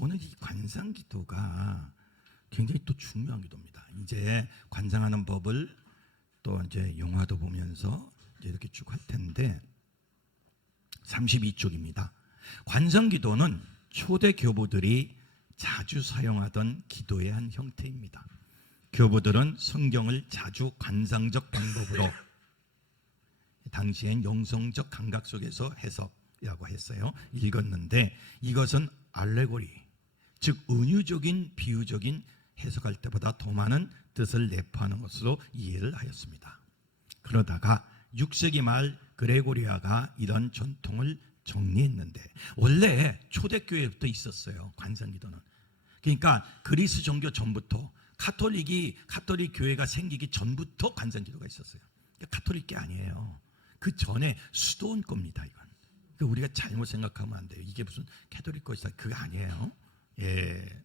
오늘 이 관상 기도가 굉장히 또 중요한 기도입니다. 이제 관상하는 법을 또 이제 영화도 보면서 이제 이렇게 쭉 할 텐데 32쪽입니다. 관상 기도는 초대 교부들이 자주 사용하던 기도의 한 형태입니다. 교부들은 성경을 자주 관상적 방법으로 당시엔 영성적 감각 속에서 해석이라고 했어요. 읽었는데 이것은 알레고리, 즉 은유적인 비유적인 해석할 때보다 더 많은 뜻을 내포하는 것으로 이해를 하였습니다. 그러다가 6세기 말 그레고리아가 이런 전통을 정리했는데 원래 초대교회부터 있었어요. 관상기도는. 그러니까 그리스 종교 전부터 카톨릭 교회가 생기기 전부터 관상기도가 있었어요. 카톨릭이 아니에요. 그 전에 수도원 겁니다. 이건. 그러니까 우리가 잘못 생각하면 안 돼요. 이게 무슨 캐톨릭 것이다. 그거 아니에요. 예.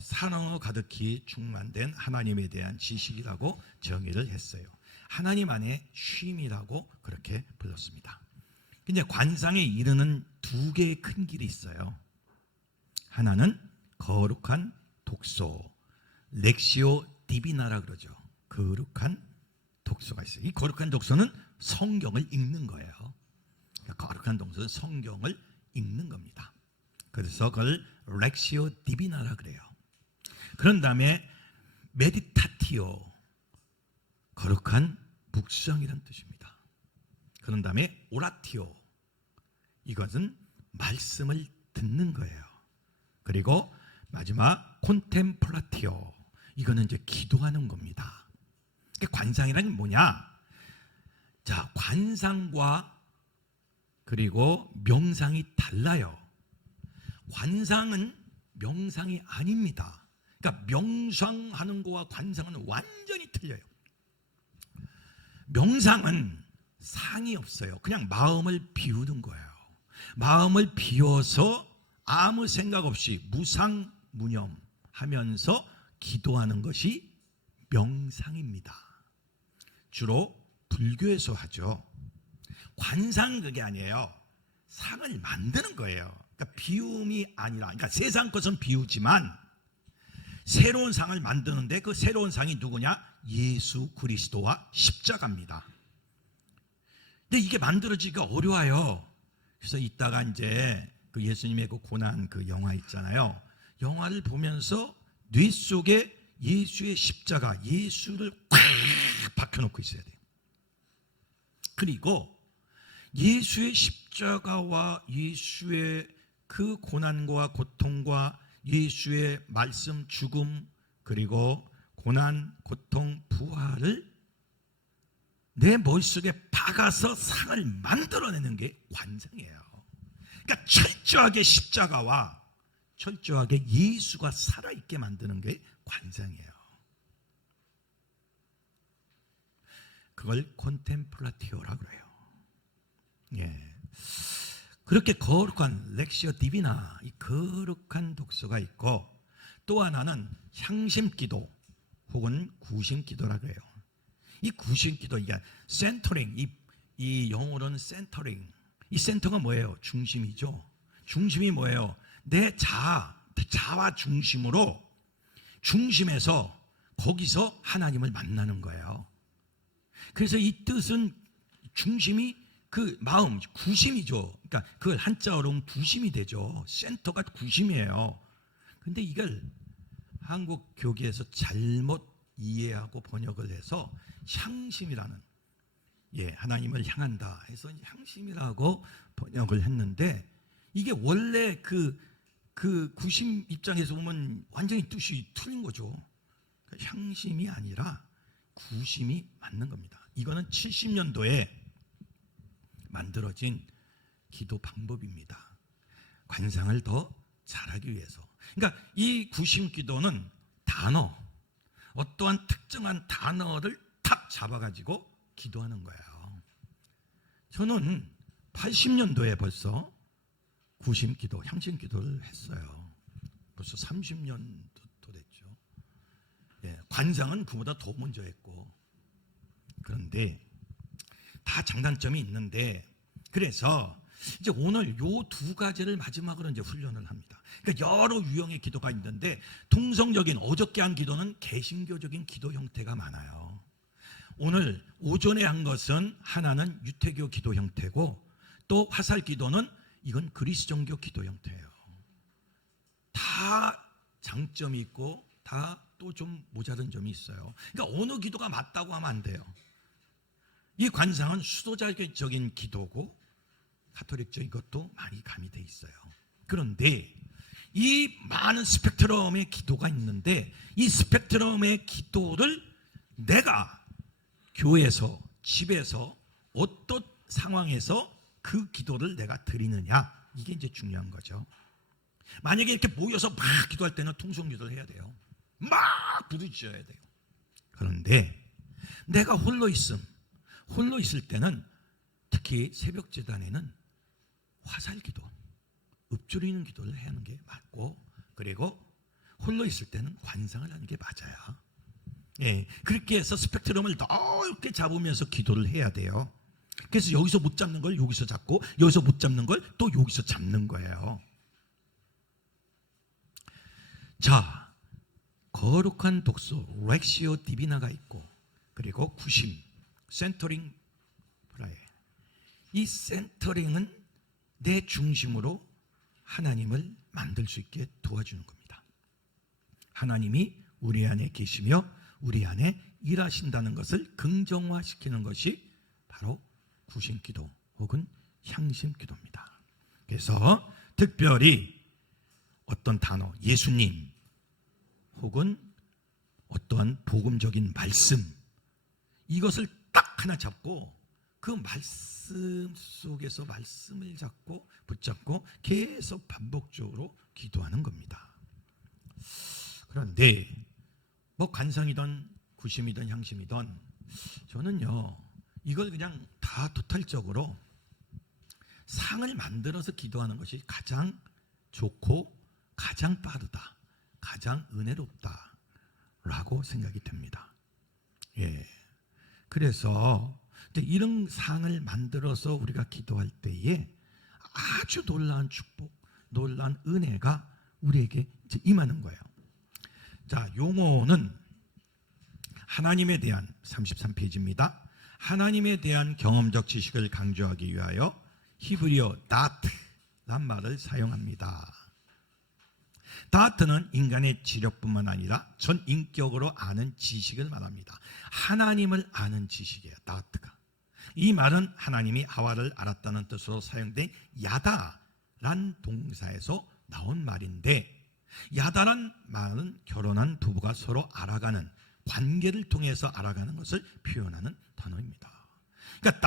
사랑으로 가득히 충만된 하나님에 대한 지식이라고 정의를 했어요. 하나님 안에 쉼이라고 그렇게 불렀습니다. 근데 관상에 이르는 두 개의 큰 길이 있어요. 하나는 거룩한 독서, 렉시오 디비나라 그러죠. 거룩한 독서가 있어요. 이 거룩한 독서는 성경을 읽는 거예요. 거룩한 독서는 성경을 읽는 겁니다. 그래서 그걸 렉시오 디비나라 그래요. 그런 다음에 메디타티오, 거룩한 묵상이라는 뜻입니다. 그런 다음에 오라티오, 이것은 말씀을 듣는 거예요. 그리고 마지막 콘템플라티오, 이거는 이제 기도하는 겁니다. 관상이란 뭐냐? 자, 관상과 그리고 명상이 달라요. 관상은 명상이 아닙니다. 그러니까 명상하는 거와 관상은 완전히 틀려요. 명상은 상이 없어요. 그냥 마음을 비우는 거예요. 마음을 비워서 아무 생각 없이 무상무념하면서 기도하는 것이 명상입니다. 주로 불교에서 하죠. 관상은 그게 아니에요. 상을 만드는 거예요. 그러니까 비움이 아니라, 그러니까 세상 것은 비우지만 새로운 상을 만드는데 그 새로운 상이 누구냐? 예수 그리스도와 십자가입니다. 근데 이게 만들어지기가 어려워요. 그래서 이따가 이제 그 예수님의 그 고난 그 영화 있잖아요. 영화를 보면서 뇌 속에 예수의 십자가, 예수를 꽉 박혀놓고 있어야 돼요. 그리고 예수의 십자가와 예수의 그 고난과 고통과 예수의 말씀, 죽음, 그리고 고난, 고통, 부활을 내 머릿속에 박아서 상을 만들어내는 게 관상이에요. 그러니까 철저하게 십자가와 철저하게 예수가 살아있게 만드는 게 관상이에요. 그걸 콘템플라티오라고 그래요. 예. 그렇게 거룩한 렉시오 디비나, 이 거룩한 독서가 있고, 또 하나는 향심기도 혹은 구심기도라고 해요. 이 구심기도, 이게 센터링, 이 영어로는 센터링. 이 센터가 뭐예요? 중심이죠. 중심이 뭐예요? 내 자와 중심으로, 중심에서 거기서 하나님을 만나는 거예요. 그래서 이 뜻은 중심이 그 마음, 구심이죠. 그러니까 그걸 한자어로 구심이 되죠. 센터가 구심이에요. 근데 이걸 한국 교계에서 잘못 이해하고 번역을 해서 향심이라는, 예, 하나님을 향한다 해서 향심이라고 번역을 했는데, 이게 원래 그 구심 입장에서 보면 완전히 뜻이 틀린 거죠. 그러니까 향심이 아니라 구심이 맞는 겁니다. 이거는 70년도에 만들어진 기도 방법입니다. 관상을 더 잘하기 위해서. 그러니까 이 구심 기도는 단어, 어떠한 특정한 단어를 탁 잡아가지고 기도하는 거예요. 저는 80년도에 벌써 구심 기도, 향심 기도를 했어요. 벌써 30년도 됐죠. 예, 관상은 그보다 더 먼저 했고. 그런데 다 장단점이 있는데, 그래서 이제 오늘 요 두 가지를 마지막으로 이제 훈련을 합니다. 그러니까 여러 유형의 기도가 있는데 통성적인 어저께 한 기도는 개신교적인 기도 형태가 많아요. 오늘 오전에 한 것은 하나는 유태교 기도 형태고 또 화살 기도는 이건 그리스종교 기도 형태예요. 다 장점이 있고 다 또 좀 모자른 점이 있어요. 그러니까 어느 기도가 맞다고 하면 안 돼요. 이 관상은 수도자적인 기도고 가톨릭적인 것도 많이 가미되어 있어요. 그런데 이 많은 스펙트럼의 기도가 있는데 이 스펙트럼의 기도를 내가 교회에서 집에서 어떤 상황에서 그 기도를 내가 드리느냐, 이게 이제 중요한 거죠. 만약에 이렇게 모여서 막 기도할 때는 통성기도를 해야 돼요. 막 부르짖어야 돼요. 그런데 내가 홀로 있을 때는 특히 새벽 제단에는 화살기도, 읊조리는 기도를 하는 게 맞고, 그리고 홀로 있을 때는 관상을 하는 게 맞아요. 예, 그렇게 해서 스펙트럼을 넓게 잡으면서 기도를 해야 돼요. 그래서 여기서 못 잡는 걸 여기서 잡고, 여기서 못 잡는 걸 또 여기서 잡는 거예요. 자, 거룩한 독소 렉시오 디비나가 있고, 그리고 구심 센터링 프라에, 이 센터링은 내 중심으로 하나님을 만들 수 있게 도와주는 겁니다. 하나님이 우리 안에 계시며 우리 안에 일하신다는 것을 긍정화시키는 것이 바로 구심기도 혹은 향심기도입니다. 그래서 특별히 어떤 단어, 예수님 혹은 어떠한 복음적인 말씀, 이것을 딱 하나 잡고 그 말씀 속에서 말씀을 잡고 붙잡고 계속 반복적으로 기도하는 겁니다. 그런데 뭐 관상이든 구심이든 향심이든 저는요, 이걸 그냥 다 토탈적으로 상을 만들어서 기도하는 것이 가장 좋고 가장 빠르다, 가장 은혜롭다라고 생각이 됩니다. 예. 그래서 이런 상을 만들어서 우리가 기도할 때에 아주 놀라운 축복, 놀라운 은혜가 우리에게 임하는 거예요. 자, 용어는 하나님에 대한 33페이지입니다. 하나님에 대한 경험적 지식을 강조하기 위하여 히브리어 다트란 말을 사용합니다. 다트는 인간의 지력뿐만 아니라 전 인격으로 아는 지식을 말합니다. 하나님을 아는 지식이에요, 다트가. 이 말은 하나님이 하와를 알았다는 뜻으로 사용된 야다란 동사에서 나온 말인데, 야다란 말은 결혼한 부부가 서로 알아가는 관계를 통해서 알아가는 것을 표현하는 단어입니다. 그러니까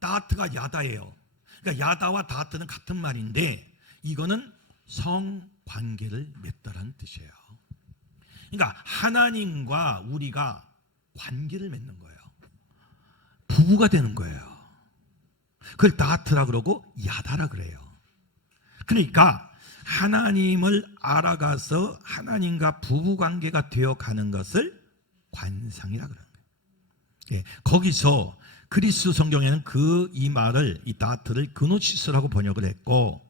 다트가 야다예요. 그러니까 야다와 다트는 같은 말인데 이거는 성관계를 맺다라는 뜻이에요. 그러니까 하나님과 우리가 관계를 맺는 거예요. 부부가 되는 거예요. 그걸 다트라 그러고 야다라 그래요. 그러니까 하나님을 알아가서 하나님과 부부관계가 되어가는 것을 관상이라 그러는 거예요. 예, 거기서 그리스 성경에는 이 말을, 이 다트를 그노시스라고 번역을 했고,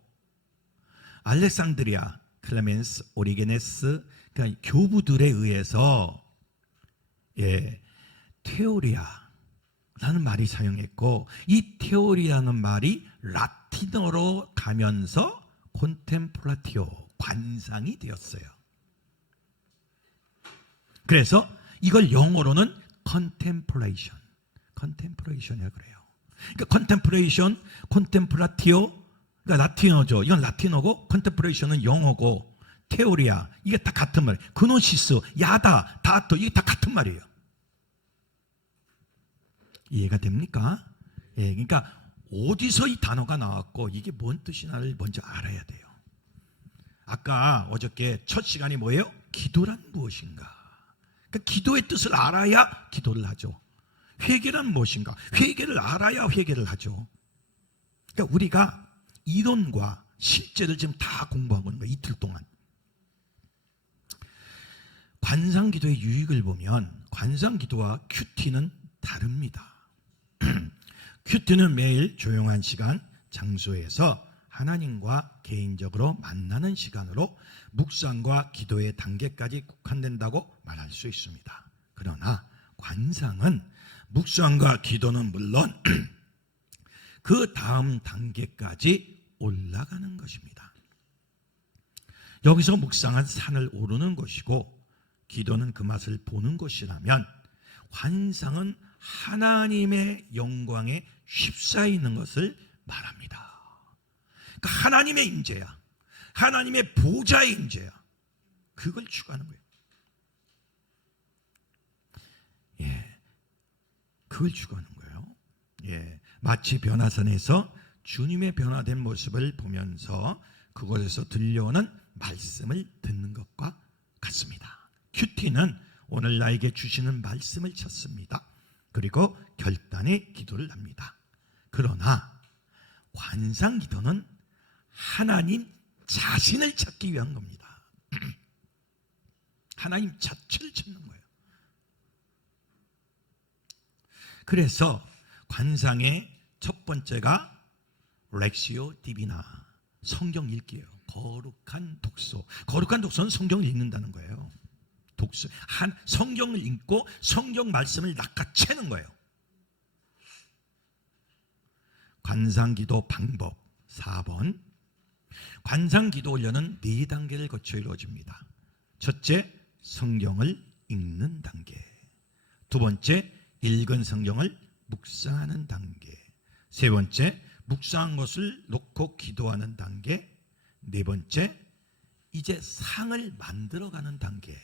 알렉산드리아, 클레멘스, 오리게네스, 그러니까 교부들에 의해서 테오리아라는 말이 사용했고, 이 테오리아는 말이 라틴어로 가면서 콘템플라티오, 관상이 되었어요. 그래서 이걸 영어로는 컨템플레이션이라고 그래요. 그러니까 컨템플레이션, 콘템플라티오, 그러니까 라틴어죠. 이건 라틴어고, 컨템플레이션은 영어고, 테오리아, 이게 다 같은 말. 그노시스, 야다, 다트, 이게 다 같은 말이에요. 이해가 됩니까? 예, 그러니까 어디서 이 단어가 나왔고 이게 뭔 뜻이나를 먼저 알아야 돼요. 아까 어저께 첫 시간이 뭐예요? 기도란 무엇인가? 그러니까 기도의 뜻을 알아야 기도를 하죠. 회개란 무엇인가? 회개를 알아야 회개를 하죠. 그러니까 우리가 이론과 실제를 지금 다 공부하고 있는 거예요, 이틀 동안. 관상기도의 유익을 보면 관상기도와 큐티는 다릅니다. 큐티는 매일 조용한 시간, 장소에서 하나님과 개인적으로 만나는 시간으로 묵상과 기도의 단계까지 국한된다고 말할 수 있습니다. 그러나 관상은 묵상과 기도는 물론 그 다음 단계까지 올라가는 것입니다. 여기서 묵상은 산을 오르는 것이고 기도는 그 맛을 보는 것이라면 관상은 하나님의 영광에 휩싸여 있는 것을 말합니다. 그러니까 하나님의 임재야, 하나님의 보좌의 임재야, 그걸 추구하는 거예요. 그걸 추구하는 거예요. 마치 변화산에서 주님의 변화된 모습을 보면서 그곳에서 들려오는 말씀을 듣는 것과 같습니다. 큐티는 오늘 나에게 주시는 말씀을 찾습니다. 그리고 결단의 기도를 합니다. 그러나 관상 기도는 하나님 자신을 찾기 위한 겁니다. 하나님 자체를 찾는 거예요. 그래서 관상의 첫 번째가 렉시오 디비나, 성경 읽기예요. 거룩한 독서. 거룩한 독서는 성경을 읽는다는 거예요. 독서, 성경을 읽고 성경 말씀을 낚아채는 거예요. 관상기도 방법 4번. 관상기도 훈련은 4단계를 거쳐 이루어집니다. 첫째, 성경을 읽는 단계. 두 번째, 읽은 성경을 묵상하는 단계. 세 번째, 묵상한 것을 놓고 기도하는 단계. 네 번째, 이제 상을 만들어가는 단계.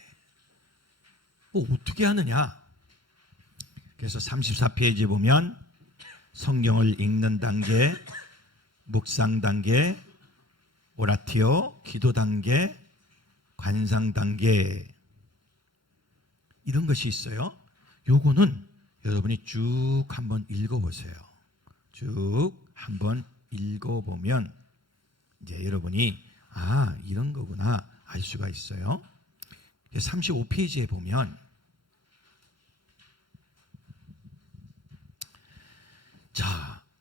어떻게 하느냐? 그래서 34페이지 보면 성경을 읽는 단계, 묵상 단계, 오라티오, 기도 단계, 관상 단계, 이런 것이 있어요. 요거는 여러분이 쭉 한번 읽어보세요. 쭉 한번 읽어보면 이제 여러분이 이런 거구나 알 수가 있어요. 35페이지에 보면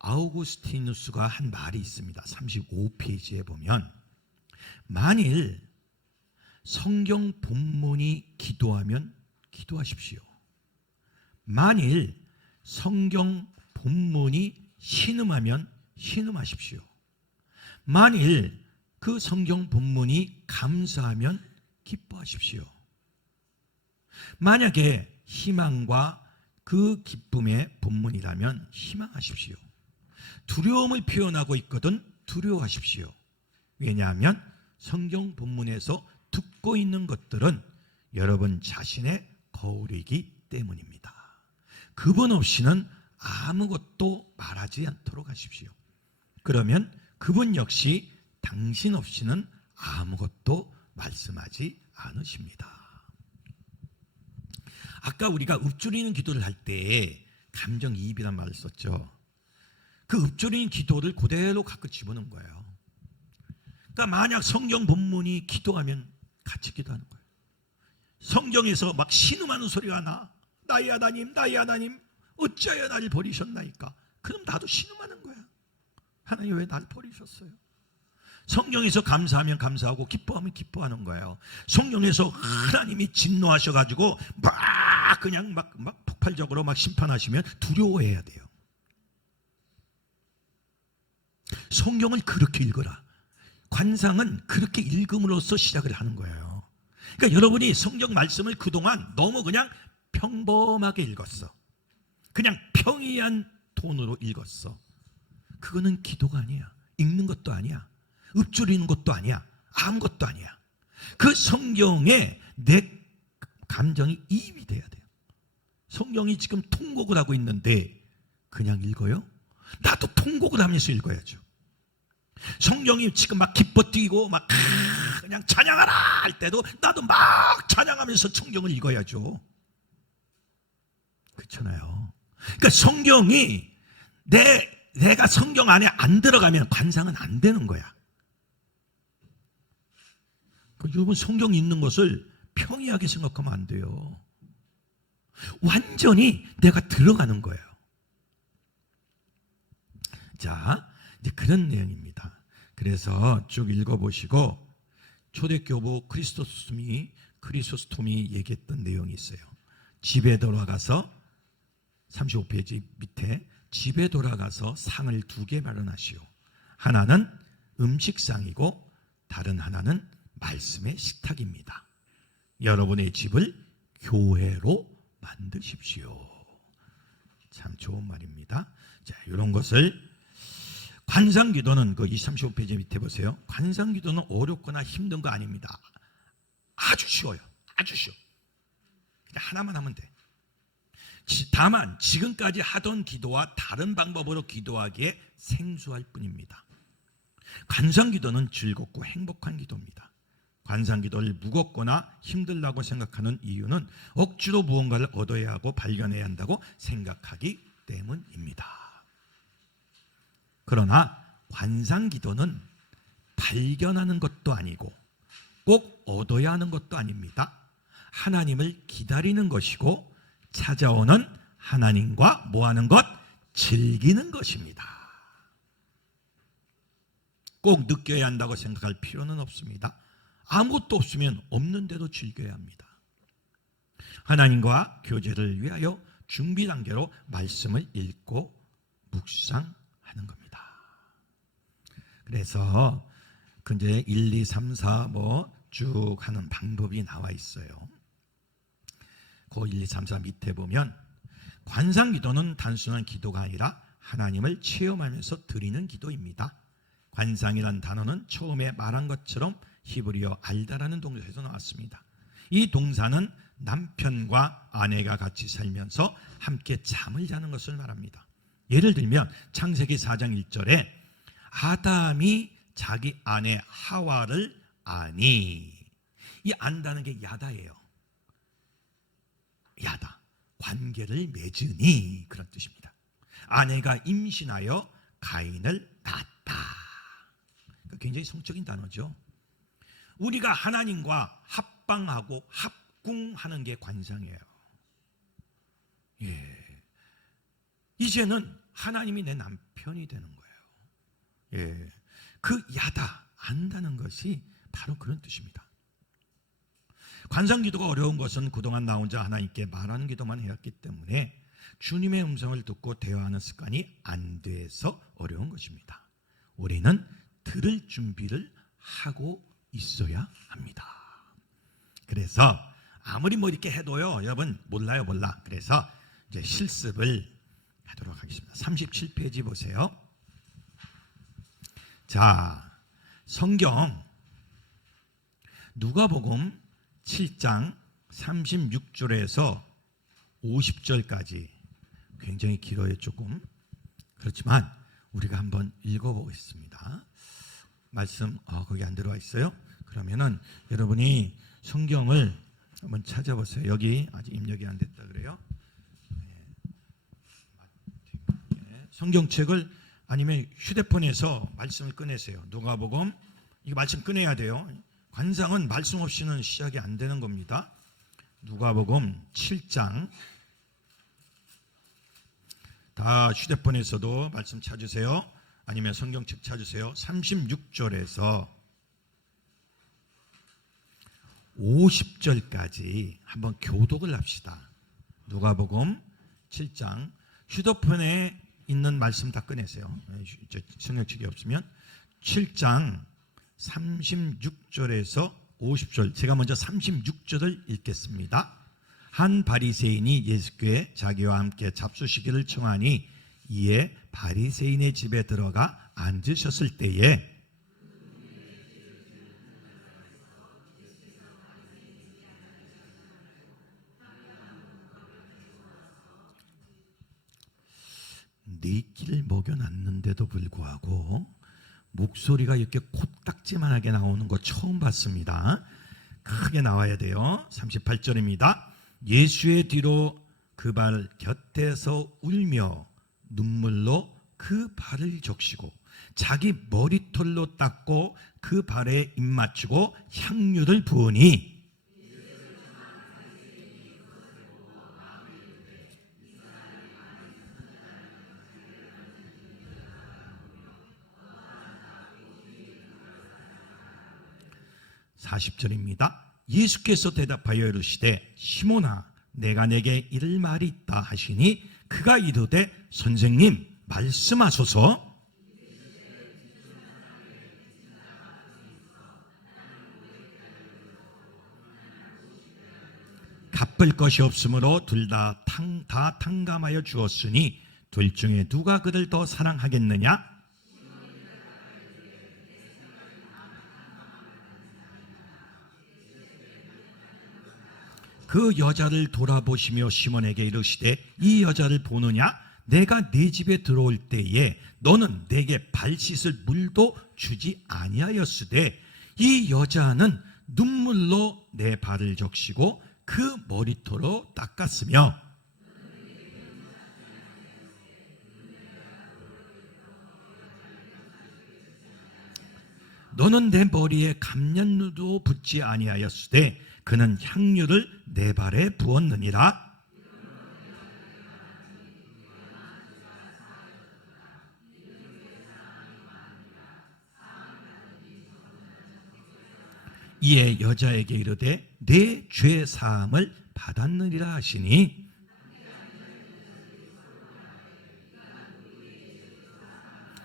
아우구스티누스가 한 말이 있습니다. 35페이지에 보면 만일 성경 본문이 기도하면 기도하십시오. 만일 성경 본문이 신음하면 신음하십시오. 만일 그 성경 본문이 감사하면 기뻐하십시오. 만약에 희망과 그 기쁨의 본문이라면 희망하십시오. 두려움을 표현하고 있거든 두려워하십시오. 왜냐하면 성경 본문에서 듣고 있는 것들은 여러분 자신의 거울이기 때문입니다. 그분 없이는 아무것도 말하지 않도록 하십시오. 그러면 그분 역시 당신 없이는 아무것도 말씀하지 않으십니다. 아까 우리가 읊조리는 기도를 할 때 감정이입이란 말을 썼죠. 그 읊조리는 기도를 그대로 갖고 집어넣은 거예요. 그러니까 만약 성경 본문이 기도하면 같이 기도하는 거예요. 성경에서 막 신음하는 소리가 나. 나의 하나님, 나의 하나님, 어찌하여 나를 버리셨나이까? 그럼 나도 신음하는 거야. 하나님 왜 나를 버리셨어요? 성경에서 감사하면 감사하고 기뻐하면 기뻐하는 거예요. 성경에서 하나님이 진노하셔가지고 막 폭발적으로 막 심판하시면 두려워해야 돼요. 성경을 그렇게 읽어라. 관상은 그렇게 읽음으로써 시작을 하는 거예요. 그러니까 여러분이 성경 말씀을 그동안 너무 그냥 평범하게 읽었어. 그냥 평이한 톤으로 읽었어. 그거는 기도가 아니야. 읽는 것도 아니야. 읊조리는 것도 아니야. 아무것도 아니야. 그 성경에 내 감정이 이입이 돼야 돼요. 성경이 지금 통곡을 하고 있는데 그냥 읽어요? 나도 통곡을 하면서 읽어야죠. 성경이 지금 막 기뻐 뛰고 막 그냥 찬양하라 할 때도 나도 막 찬양하면서 성경을 읽어야죠. 그렇잖아요. 그러니까 성경이 내가 성경 안에 안 들어가면 관상은 안 되는 거야. 여러분 성경 읽는 것을 평이하게 생각하면 안 돼요. 완전히 내가 들어가는 거예요. 자, 이제 그런 내용입니다. 그래서 쭉 읽어보시고 초대교부 크리소스톰이 얘기했던 내용이 있어요. 집에 돌아가서 35페이지 밑에 집에 돌아가서 상을 2개 마련하시오. 하나는 음식상이고 다른 하나는 말씀의 식탁입니다. 여러분의 집을 교회로 만드십시오. 참 좋은 말입니다. 자, 이런 것을 관상기도는 그 35페이지 밑에 보세요. 관상기도는 어렵거나 힘든 거 아닙니다. 아주 쉬워요. 아주 쉬워. 그냥 하나만 하면 돼. 다만 지금까지 하던 기도와 다른 방법으로 기도하기에 생소할 뿐입니다. 관상기도는 즐겁고 행복한 기도입니다. 관상기도를 무겁거나 힘들다고 생각하는 이유는 억지로 무언가를 얻어야 하고 발견해야 한다고 생각하기 때문입니다. 그러나 관상기도는 발견하는 것도 아니고 꼭 얻어야 하는 것도 아닙니다. 하나님을 기다리는 것이고 찾아오는 하나님과 뭐하는 것? 즐기는 것입니다. 꼭 느껴야 한다고 생각할 필요는 없습니다. 아무것도 없으면 없는데도 즐겨야 합니다. 하나님과 교제를 위하여 준비 단계로 말씀을 읽고 묵상하는 겁니다. 그래서 이제 1, 2, 3, 4 쭉 하는 방법이 나와 있어요. 그 1, 2, 3, 4 밑에 보면 관상기도는 단순한 기도가 아니라 하나님을 체험하면서 드리는 기도입니다. 관상이란 단어는 처음에 말한 것처럼 히브리어 알다라는 동사에서 나왔습니다. 이 동사는 남편과 아내가 같이 살면서 함께 잠을 자는 것을 말합니다. 예를 들면 창세기 4장 1절에 아담이 자기 아내 하와를 아니, 이 안다는 게 야다예요. 야다, 관계를 맺으니, 그런 뜻입니다. 아내가 임신하여 가인을 낳았다. 굉장히 성적인 단어죠. 우리가 하나님과 합방하고 합궁하는 게 관상이에요. 예. 이제는 하나님이 내 남편이 되는 거예요. 예. 그 야다, 안다는 것이 바로 그런 뜻입니다. 관상기도가 어려운 것은 그동안 나 혼자 하나님께 말하는 기도만 해왔기 때문에 주님의 음성을 듣고 대화하는 습관이 안 돼서 어려운 것입니다. 우리는 들을 준비를 하고 있어야 합니다. 그래서 아무리 이렇게 해도요, 여러분 몰라. 그래서 이제 실습을 하도록 하겠습니다. 37페이지 보세요. 자, 성경 누가복음 7장 36절에서 50절까지 굉장히 길어요. 조금 그렇지만 우리가 한번 읽어보겠습니다. 말씀 거기 안 들어와 있어요? 그러면은 여러분이 성경을 한번 찾아보세요. 여기 아직 입력이 안 됐다 그래요. 성경책을 아니면 휴대폰에서 말씀을 꺼내세요. 누가복음, 이거 말씀 꺼내야 돼요. 관상은 말씀 없이는 시작이 안 되는 겁니다. 누가복음 7장, 다 휴대폰에서도 말씀 찾으세요. 아니면 성경책 찾으세요. 36절에서 50절까지 한번 교독을 합시다. 누가복음 7장, 휴대폰에 있는 말씀 다 꺼내세요. 성경책이 없으면 7장 36절에서 50절, 제가 먼저 36절을 읽겠습니다. 한 바리새인이 예수께 자기와 함께 잡수시기를 청하니 이에 바리새인의 집에 들어가 앉으셨을 때에 네 끼를 먹여놨는데도 불구하고 목소리가 이렇게 코딱지만하게 나오는 거 처음 봤습니다. 크게 나와야 돼요. 38절입니다. 예수의 뒤로 그 발 곁에서 울며 눈물로 그 발을 적시고 자기 머리털로 닦고 그 발에 입 맞추고 향유를 부으니 40절입니다. 예수께서 대답하여 이르시되 시몬아 내가 내게 이를 말이 있다 하시니 그가 이르되 선생님 말씀하소서. 갚을 것이 없으므로 둘 다 탕감하여 주었으니 둘 중에 누가 그를 더 사랑하겠느냐? 그 여자를 돌아보시며 시몬에게 이르시되 이 여자를 보느냐? 내가 네 집에 들어올 때에 너는 내게 발 씻을 물도 주지 아니하였으되 이 여자는 눈물로 내 발을 적시고 그 머리털로 닦았으며 너는 내 머리에 감련류도 붓지 아니하였으되 그는 향유를 내 발에 부었느니라. 이에 여자에게 이르되 내 죄 사함을 받았느니라 하시니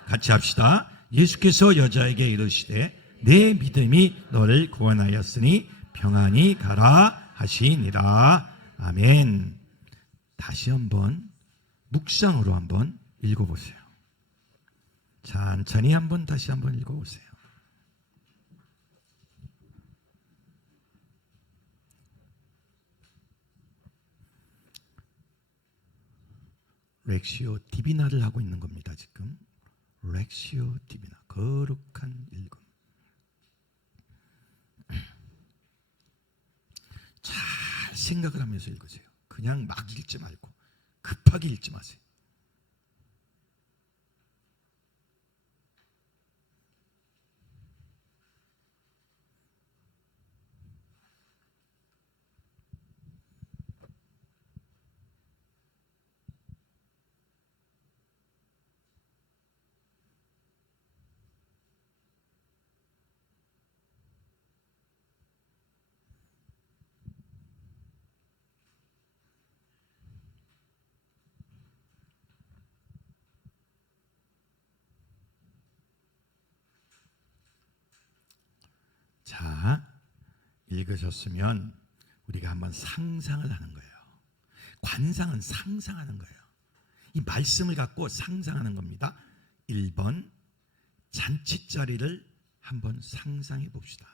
같이 합시다. 예수께서 여자에게 이르시되 내 믿음이 너를 구원하였으니 평안히 가라 하시니라. 아멘. 다시 한번 묵상으로 한번 읽어보세요. 천천히 한번 다시 한번 읽어보세요. 렉시오 디비나를 하고 있는 겁니다. 지금 렉시오 디비나, 거룩한 읽음. 잘 생각을 하면서 읽으세요. 그냥 막 읽지 말고 급하게 읽지 마세요. 자, 읽으셨으면 우리가 한번 상상을 하는 거예요. 관상은 상상하는 거예요. 이 말씀을 갖고 상상하는 겁니다. 1번 잔치자리를 한번 상상해 봅시다.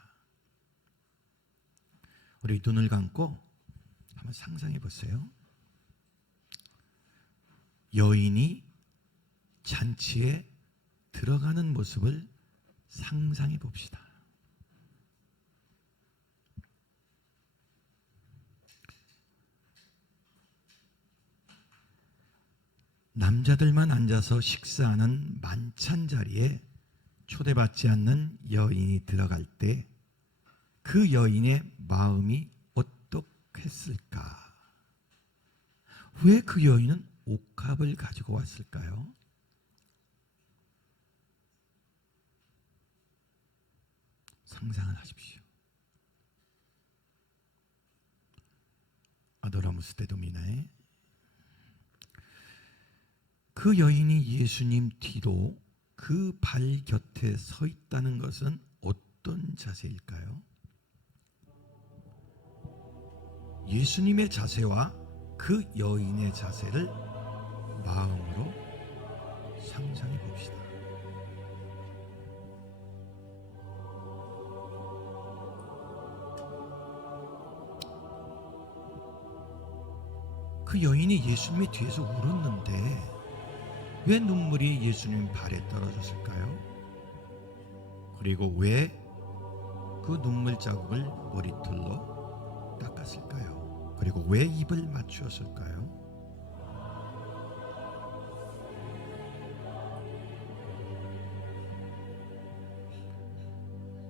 우리 눈을 감고 한번 상상해 보세요. 여인이 잔치에 들어가는 모습을 상상해 봅시다. 남자들만 앉아서 식사하는 만찬 자리에 초대받지 않는 여인이 들어갈 때 그 여인의 마음이 어떻겠을까? 왜 그 여인은 옥합을 가지고 왔을까요? 상상을 하십시오. 아도라무스 데도미나에 그 여인이 예수님 뒤로 그 발 곁에 서 있다는 것은 어떤 자세일까요? 예수님의 자세와 그 여인의 자세를 마음으로 상상해 봅시다. 그 여인이 예수님의 뒤에서 울었는데 왜 눈물이 예수님 발에 떨어졌을까요? 그리고 왜 그 눈물 자국을 머리털로 닦았을까요? 그리고 왜 입을 맞추었을까요?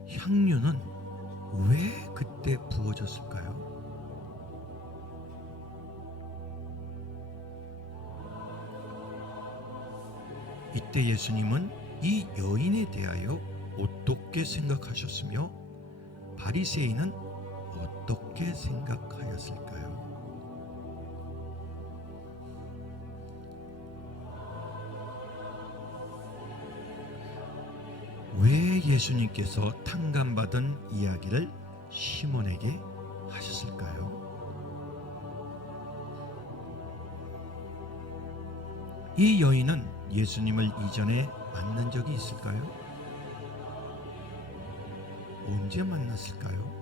향유는 왜 그때 부어졌을까요? 이때 예수님은 이 여인에 대하여 어떻게 생각하셨으며 바리새인은 어떻게 생각하였을까요? 왜 예수님께서 탕감받은 이야기를 시몬에게 하셨을까요? 이 여인은 예수님을 이전에 만난 적이 있을까요? 언제 만났을까요?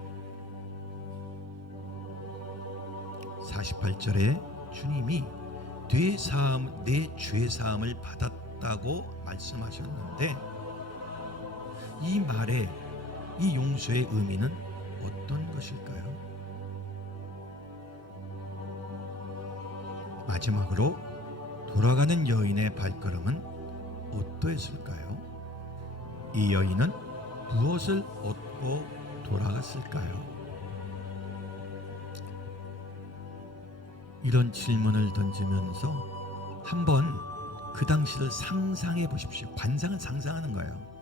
48절에 주님이 내 죄사함을 받았다고 말씀하셨는데, 이 말의, 이 용서의 의미는 어떤 것일까요? 마지막으로 돌아가는 여인의 발걸음은 어떠했을까요? 이 여인은 무엇을 얻고 돌아갔을까요? 이런 질문을 던지면서 한번 그 당시를 상상해 보십시오. 관상은 상상하는 거예요.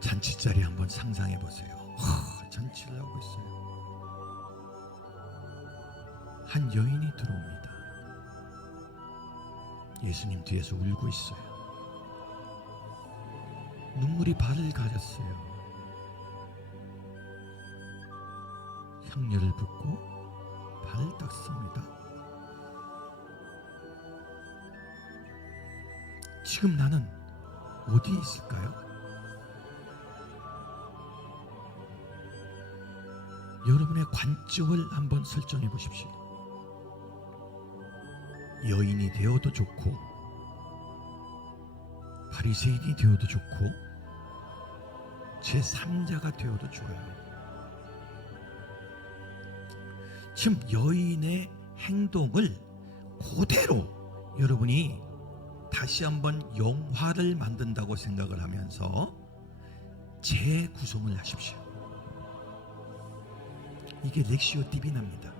잔치자리 한번 상상해 보세요. 잔치를 하고 있어요. 한 여인이 들어옵니다. 예수님 뒤에서 울고 있어요. 눈물이 발을 가렸어요. 향료를 붓고 발을 닦습니다. 지금 나는 어디에 있을까요? 여러분의 관점을 한번 설정해 보십시오. 여인이 되어도 좋고, 바리새인이 되어도 좋고, 제3자가 되어도 좋아요. 지금 여인의 행동을 그대로 여러분이 다시 한번 영화를 만든다고 생각을 하면서 재구성을 하십시오. 이게 렉시오 디비나입니다.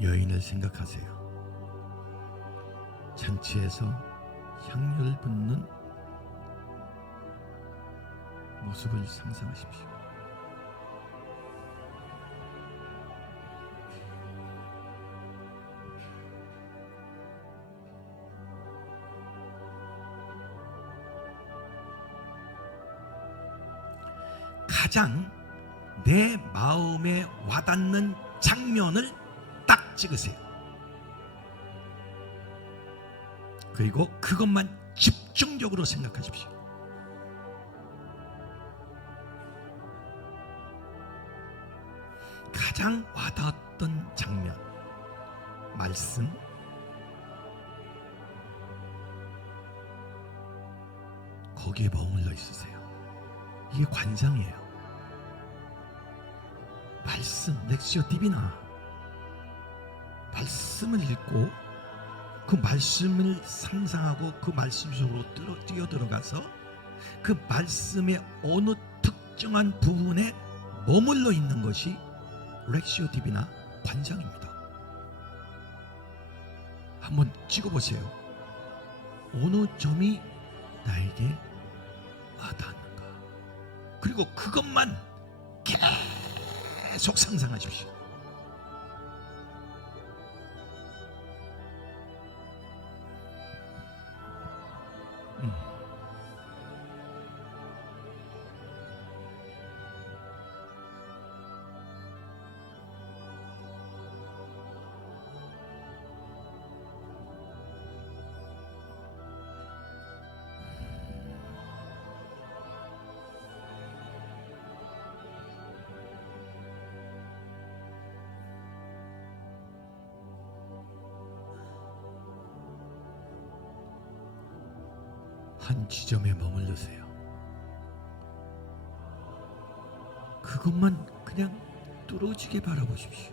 여인을 생각하세요. 잔치에서 향료를 붓는 모습을 상상하십시오. 가장 내 마음에 와닿는 장면을 딱 찍으세요. 그리고 그것만 집중적으로 생각하십시오. 가장 와닿았던 장면, 말씀, 거기에 머물러 있으세요. 이게 관상이에요. 말씀, 렉시오 디비나. 말씀을 읽고 그 말씀을 상상하고 그 말씀 속으로 뛰어들어가서 그 말씀의 어느 특정한 부분에 머물러 있는 것이 렉시오 디비나, 관상입니다. 한번 찍어보세요. 어느 점이 나에게 와닿는가. 그리고 그것만 계속 상상하십시오. 한 지점에 머물르세요. 그것만 그냥 뚫어지게 바라보십시오.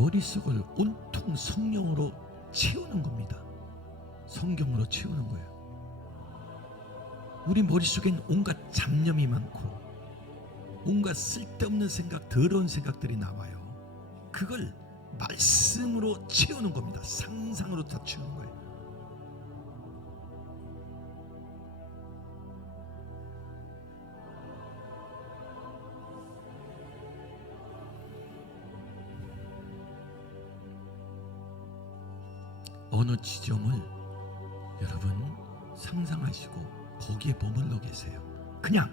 머릿속을 온통 성령으로 채우는 겁니다. 성경으로 채우는 거예요. 우리 머릿속엔 온갖 잡념이 많고 온갖 쓸데없는 생각, 더러운 생각들이 나와요. 그걸 말씀으로 채우는 겁니다. 상상으로 다 채우는 거예요. 어느 지점을 여러분 상상하시고 거기에 머물러 계세요. 그냥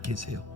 계세요.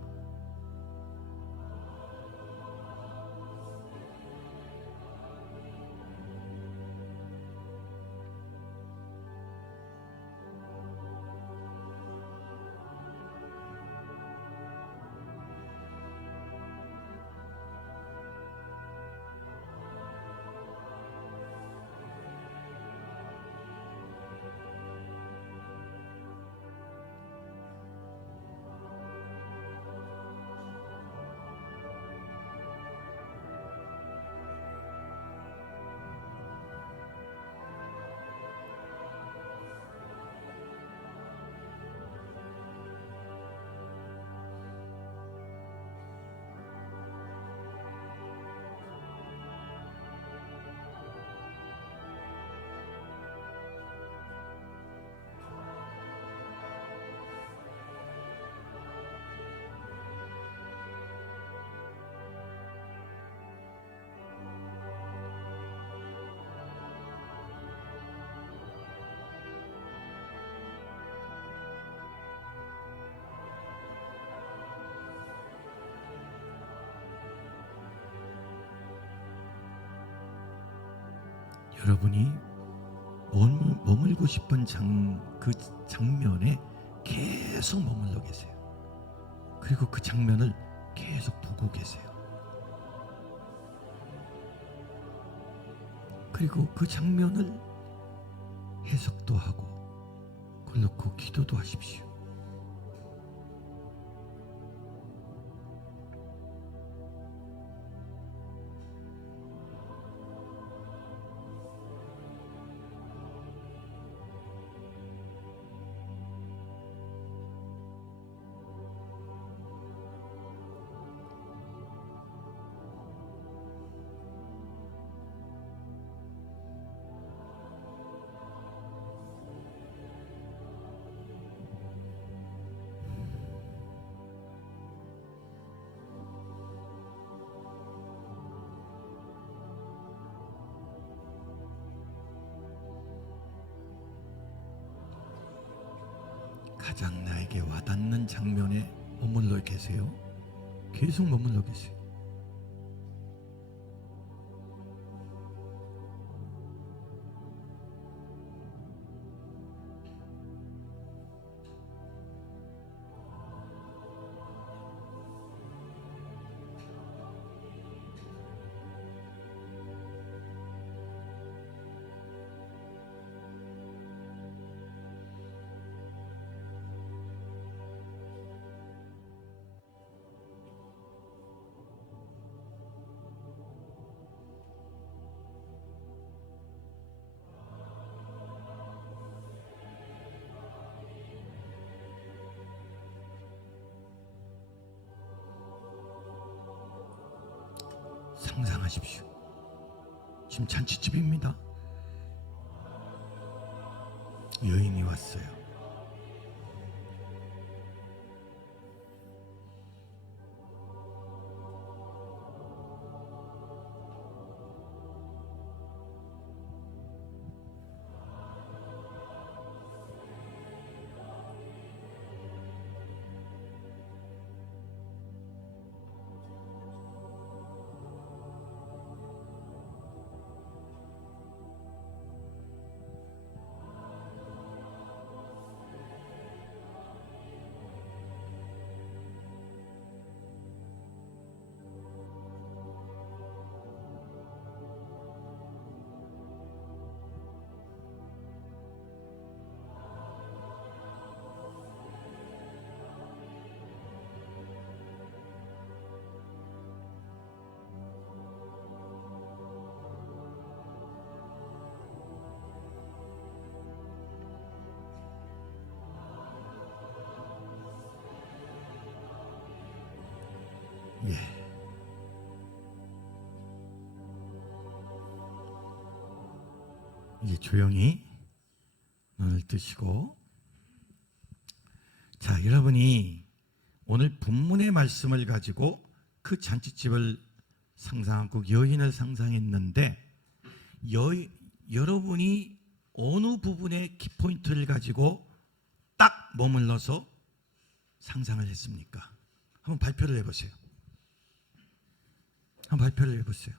여러분이 머물고 싶은 그 장면에 계속 머물러 계세요. 그리고 그 장면을 계속 보고 계세요. 그리고 그 장면을 해석도 하고 그걸 놓고 기도도 하십시오. 가장 나에게 와닿는 장면에 머물러 계세요. 계속 머물러 계세요. 상상하십시오. 지금 잔치집입니다. 여인이 왔어요. 이제 조용히 눈을 뜨시고, 자, 여러분이 오늘 본문의 말씀을 가지고 그 잔치집을 상상하고 여인을 상상했는데, 여러분이 어느 부분의 키포인트를 가지고 딱 머물러서 상상을 했습니까? 한번 발표를 해보세요. 한번 발표를 해보세요.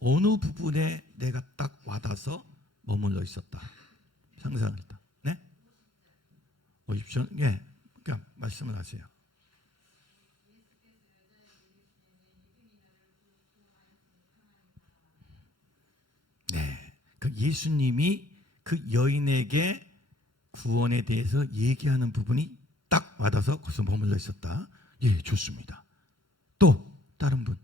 어느 부분에 내가 딱 와닿아서 머물러 있었다, 상상을 했다. 네? 50초? 예, 그러니까 말씀을 하세요. 네, 그 예수님이 그 여인에게 구원에 대해서 얘기하는 부분이 딱 와닿아서 거기서 머물러 있었다. 예, 좋습니다. 또 다른 분.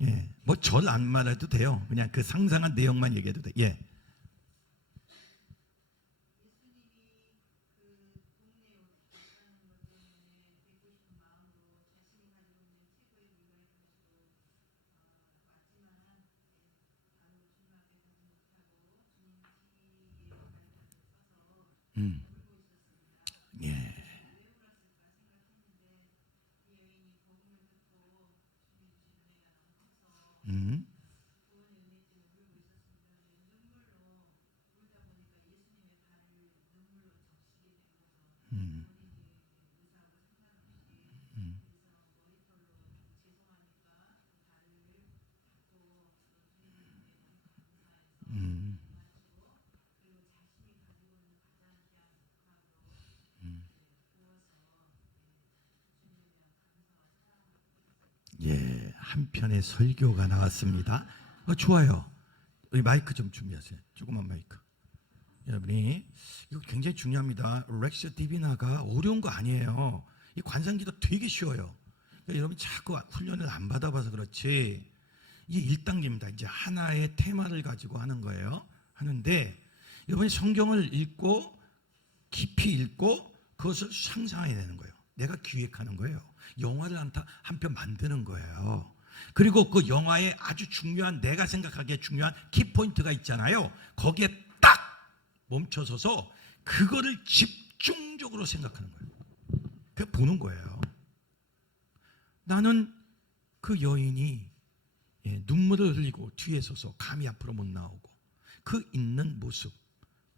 예, 뭐 절 안 말해도 돼요. 그냥 그 상상한 내용만 얘기해도 돼. 예. 음. 예. 음. 음. 음. 음. 예, 한 편의 설교가 나왔습니다. 좋아요. 우리 마이크 좀 준비하세요. 조그만 마이크. 여러분이 이거 굉장히 중요합니다. 렉시아 디비나가 어려운 거 아니에요. 이 관상기도 되게 쉬워요. 그러니까 여러분 자꾸 훈련을 안 받아봐서 그렇지, 이게 1단계입니다. 이제 하나의 테마를 가지고 하는 거예요. 하는데 여러분이 성경을 읽고 깊이 읽고 그것을 상상해야 되는 거예요. 내가 기획하는 거예요. 영화를 한 편 만드는 거예요. 그리고 그 영화에 아주 중요한, 내가 생각하기에 중요한 키포인트가 있잖아요. 거기에 딱 멈춰서서 그거를 집중적으로 생각하는 거예요. 그 보는 거예요. 나는 그 여인이 눈물을 흘리고 뒤에 서서 감히 앞으로 못 나오고 그 있는 모습,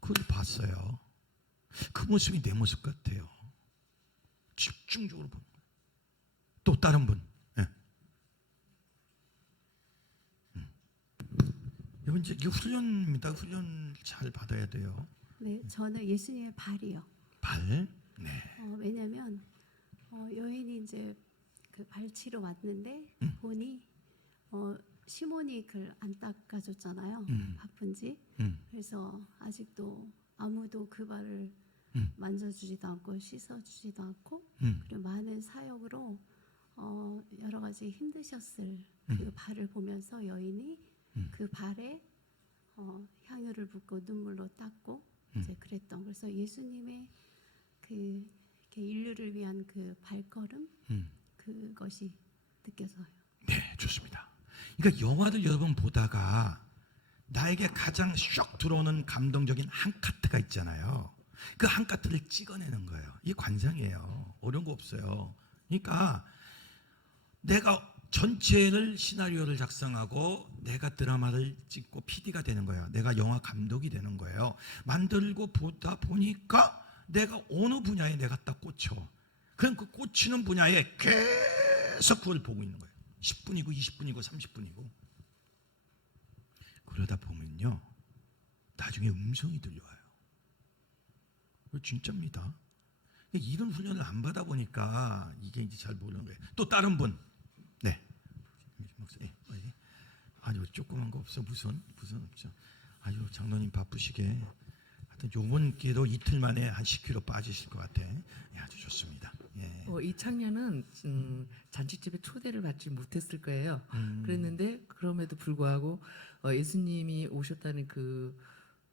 그걸 봤어요. 그 모습이 내 모습 같아요. 집중적으로 보는 거예요. 또 다른 분. 예. 여러분 이제 이게 훈련입니다. 훈련 잘 받아야 돼요. 네, 저는 예수님의 발이요. 발. 네. 왜냐하면 여인이 이제 그 발치러 왔는데 보니 시몬이 그걸 안 닦아줬잖아요. 바쁜지. 그래서 아직도 아무도 그 발을 만져주지도 않고 씻어주지도 않고, 그리고 많은 사역으로 여러 가지 힘드셨을 그 발을 보면서 여인이 그 발에 향유를 붓고 눈물로 닦고 이제 그랬던. 그래서 예수님의 그 이렇게 인류를 위한 그 발걸음, 그것이 느껴져요. 네, 좋습니다. 그러니까 영화를 여러 번 보다가 나에게 가장 슉 들어오는 감동적인 한 카트가 있잖아요. 그 한 카트를 찍어내는 거예요. 이게 관상이에요. 어려운 거 없어요. 그러니까 내가 전체를 시나리오를 작성하고 내가 드라마를 찍고 PD가 되는 거예요. 내가 영화 감독이 되는 거예요. 만들고 보다 보니까 내가 어느 분야에 내가 딱 꽂혀. 그럼 그 꽂히는 분야에 계속 그걸 보고 있는 거예요. 10분이고 20분이고 30분이고. 그러다 보면요, 나중에 음성이 들려와요. 진짜입니다. 이런 훈련을 안 받아 보니까 이게 이제 잘 모르는 거예요. 또 다른 분. 네. 목사님. 아주 조그만 거 없어. 무슨 없죠. 아유, 장로님 바쁘시게. 하여튼 요번 기회로 이틀 만에 한 10kg 빠지실 것 같아. 예, 아주 좋습니다. 예. 이 청년은 잔치집에 초대를 받지 못했을 거예요. 그랬는데 그럼에도 불구하고 예수님이 오셨다는 그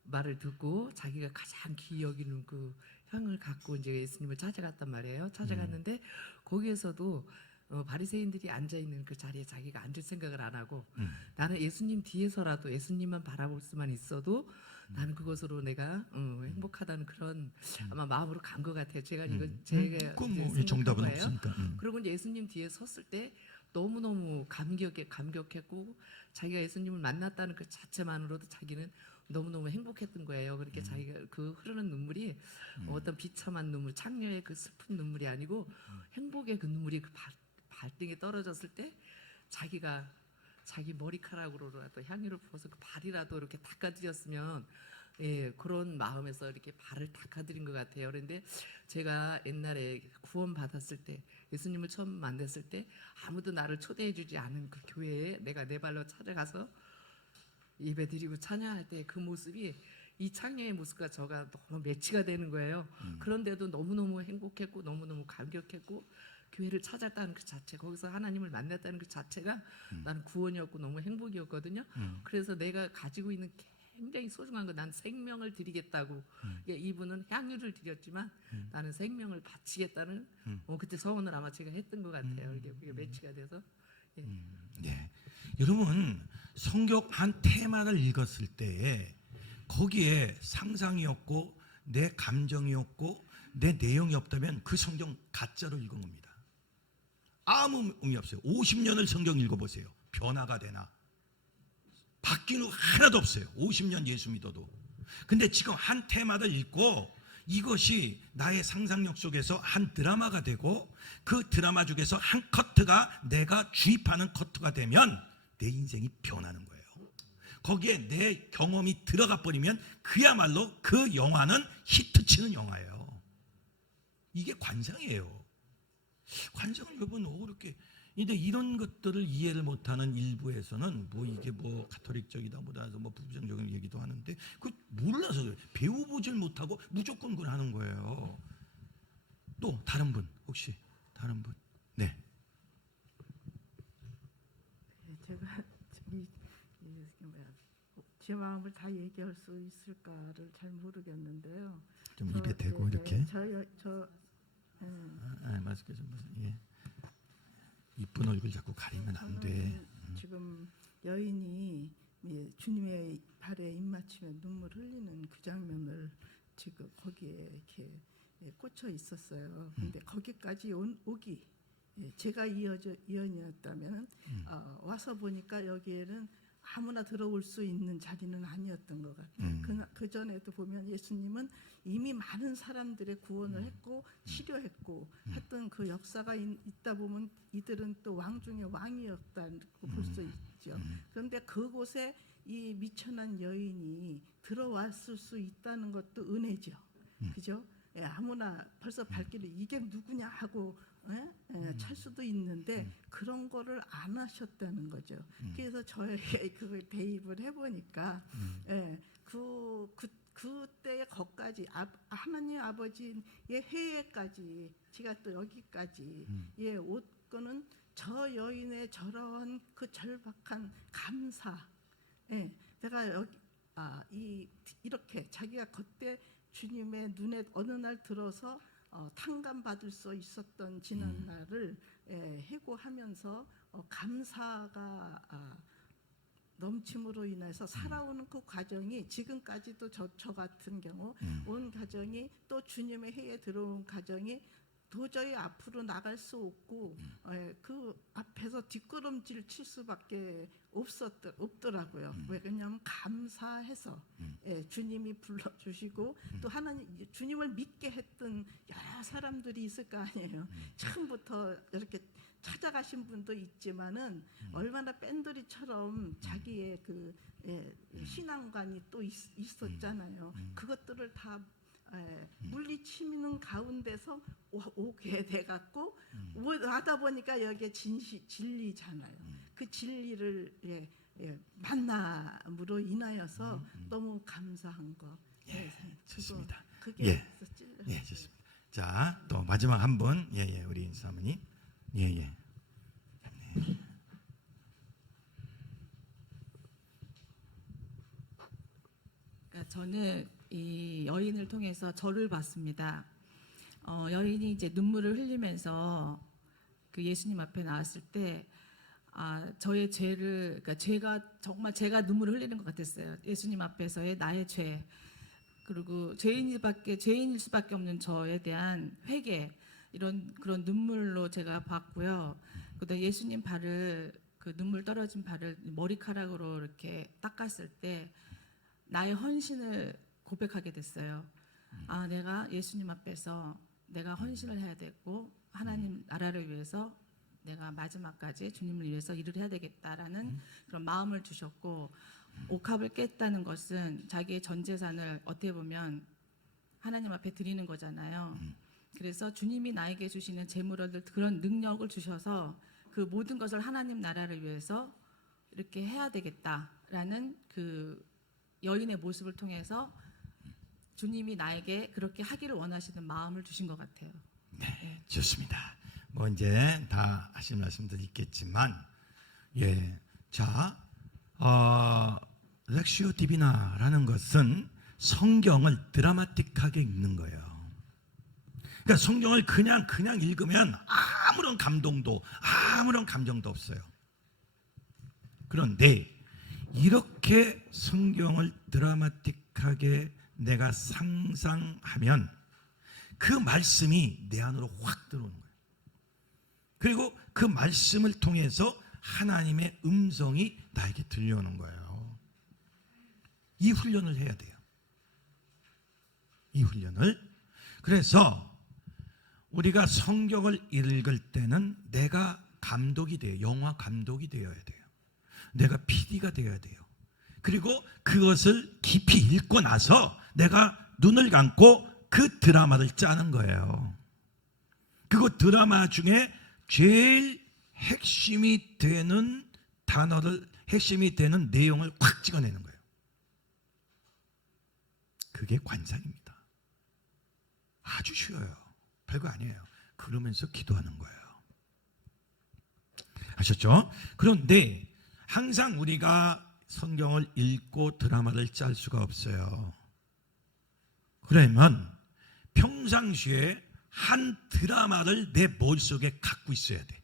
말을 듣고 자기가 가장 귀히 여기는 그 향을 갖고 이제 예수님을 찾아갔단 말이에요. 찾아갔는데 거기에서도 바리새인들이 앉아 있는 그 자리에 자기가 앉을 생각을 안 하고 나는 예수님 뒤에서라도 예수님만 바라볼 수만 있어도 나는 그것으로 내가 행복하다는 그런 아마 마음으로 간 것 같아요. 제가 이건 제가 그건 뭐 생각한 정답은 거예요. 없으니까. 그리고 이제 예수님 뒤에 섰을 때 너무너무 감격했고 자기가 예수님을 만났다는 그 자체만으로도 자기는 너무너무 행복했던 거예요. 그렇게 자기가 그 흐르는 눈물이 어떤 비참한 눈물, 창녀의 그 슬픈 눈물이 아니고 행복의 그 눈물이 그 발등에 떨어졌을 때 자기가 자기 머리카락으로라도 향유를 부어서 그 발이라도 이렇게 닦아드렸으면 예, 그런 마음에서 이렇게 발을 닦아드린 것 같아요. 그런데 제가 옛날에 구원 받았을 때 예수님을 처음 만났을 때 아무도 나를 초대해주지 않은 그 교회에 내가 내 발로 찾아가서 예배드리고 찬양할 때 그 모습이 이 창녀의 모습과 저가 너무 매치가 되는 거예요. 그런데도 너무너무 행복했고 너무너무 감격했고 교회를 찾았다는 그 자체, 거기서 하나님을 만났다는 그 자체가 나는 구원이었고 너무 행복이었거든요. 그래서 내가 가지고 있는 굉장히 소중한 거, 난 생명을 드리겠다고. 예, 이분은 향유를 드렸지만 나는 생명을 바치겠다는 그때 서원을 아마 제가 했던 것 같아요. 이게 그게 매치가 돼서. 예. 네. 여러분 성경 한 테마를 읽었을 때에 거기에 상상이었고 내 감정이었고 내 내용이 없다면 그 성경 가짜로 읽은 겁니다. 아무 의미 없어요. 50년을 성경 읽어보세요. 변화가 되나? 바뀌는 거 하나도 없어요. 50년 예수 믿어도. 근데 지금 한 테마를 읽고 이것이 나의 상상력 속에서 한 드라마가 되고 그 드라마 중에서 한 커트가 내가 주입하는 커트가 되면 내 인생이 변하는 거예요. 거기에 내 경험이 들어가 버리면 그야말로 그 영화는 히트치는 영화예요. 이게 관상이에요. 관상을 여러분 어렵게. 근데 이런 것들을 이해를 못하는 일부에서는 뭐 이게 뭐 가톨릭적이다 뭐다 뭐 부정적인 얘기도 하는데 그 몰라서 그래요. 배워보질 못하고 무조건 그걸 하는 거예요. 또 다른 분 혹시 다른 분? 네. 제가 제 마음을 다 얘기할 수 있을까를 잘 모르겠는데요. 좀 입에 대고 이렇게. 마스크 좀 보세요. 예. 이쁜 얼굴 자꾸 가리면 안 돼. 지금 여인이 주님의 발에 입맞추며 눈물 흘리는 그 장면을 지금 거기에 이렇게 꽂혀 있었어요. 근데 거기까지 오기 제가 이언이었다면 와서 보니까 여기에는 아무나 들어올 수 있는 자리는 아니었던 것 같아요. 그 전에도 보면 예수님은 이미 많은 사람들의 구원을 했고 치료했고 했던 그 역사가 있다 보면 이들은 또 왕 중에 왕이었다고 볼 수 있죠. 그런데 그곳에 이 미천한 여인이 들어왔을 수 있다는 것도 은혜죠. 그죠? 예, 아무나 벌써 발길을 이게 누구냐 하고 찰 수도 있는데 그런 거를 안 하셨다는 거죠. 그래서 저에게 그걸 대입을 해보니까 그때의 것까지 하나님 아버지의 해외까지 제가 또 여기까지 옷거는 저 여인의 저러한 그 절박한 감사 내가 여기 이렇게 자기가 그때 주님의 눈에 어느 날 들어서 탕감받을 수 있었던 지난 날을 해고하면서 감사가 넘침으로 인해서 살아오는 그 과정이 지금까지도 저 같은 경우 온 가정이 또 주님의 해에 들어온 가정이 도저히 앞으로 나갈 수 없고 그 앞에서 뒷걸음질 칠 수밖에 없더라고요. 왜냐하면 감사해서 주님이 불러주시고 또 하나님 주님을 믿게 했던 여러 사람들이 있을 거 아니에요. 처음부터 이렇게 찾아가신 분도 있지만은 얼마나 뺀돌이처럼 자기의 그 신앙관이 또 있었잖아요. 그것들을 다 물리치는 가운데서 오게 돼갖고 하다 보니까 여기에 진리잖아요. 그 진리를 만남으로 인하여서 너무 감사한 거. 좋습니다. 그게 예, 좋습니다. 자, 또 마지막 한 분, 우리 사모님, 네. 그러니까 저는 이 여인을 통해서 저를 봤습니다. 여인이 이제 눈물을 흘리면서 그 예수님 앞에 나왔을 때 저의 죄를, 그러니까 죄가 정말 제가 눈물을 흘리는 것 같았어요. 예수님 앞에서의 나의 죄, 그리고 죄인일 수밖에 없는 저에 대한 회개, 그런 눈물로 제가 봤고요. 그다음 예수님 발을, 그 눈물 떨어진 발을 머리카락으로 이렇게 닦았을 때 나의 헌신을 고백하게 됐어요. 내가 예수님 앞에서 내가 헌신을 해야 되고 하나님 나라를 위해서 내가 마지막까지 주님을 위해서 일을 해야 되겠다라는 그런 마음을 주셨고, 옥합을 깼다는 것은 자기의 전 재산을 어떻게 보면 하나님 앞에 드리는 거잖아요. 그래서 주님이 나에게 주시는 재물을, 그런 능력을 주셔서 그 모든 것을 하나님 나라를 위해서 이렇게 해야 되겠다라는 그 여인의 모습을 통해서 주님이 나에게 그렇게 하기를 원하시는 마음을 주신 것 같아요. 네, 좋습니다. 뭐 이제 다 하신 말씀들이 있겠지만, 자, 렉시오 디비나라는 것은 성경을 드라마틱하게 읽는 거예요. 그러니까 성경을 그냥 읽으면 아무런 감동도, 아무런 감정도 없어요. 그런데 이렇게 성경을 드라마틱하게 내가 상상하면 그 말씀이 내 안으로 확 들어오는 거예요. 그리고 그 말씀을 통해서 하나님의 음성이 나에게 들려오는 거예요. 이 훈련을 해야 돼요. 이 훈련을. 그래서 우리가 성경을 읽을 때는 내가 감독이 돼요. 영화 감독이 되어야 돼요. 내가 PD가 되어야 돼요. 그리고 그것을 깊이 읽고 나서 내가 눈을 감고 그 드라마를 짜는 거예요. 그거 드라마 중에 제일 핵심이 되는 단어를, 핵심이 되는 내용을 확 찍어내는 거예요. 그게 관상입니다. 아주 쉬워요. 별거 아니에요. 그러면서 기도하는 거예요. 아셨죠? 그런데 항상 우리가 성경을 읽고 드라마를 짤 수가 없어요. 그러면 평상시에 한 드라마를 내 머릿속에 갖고 있어야 돼.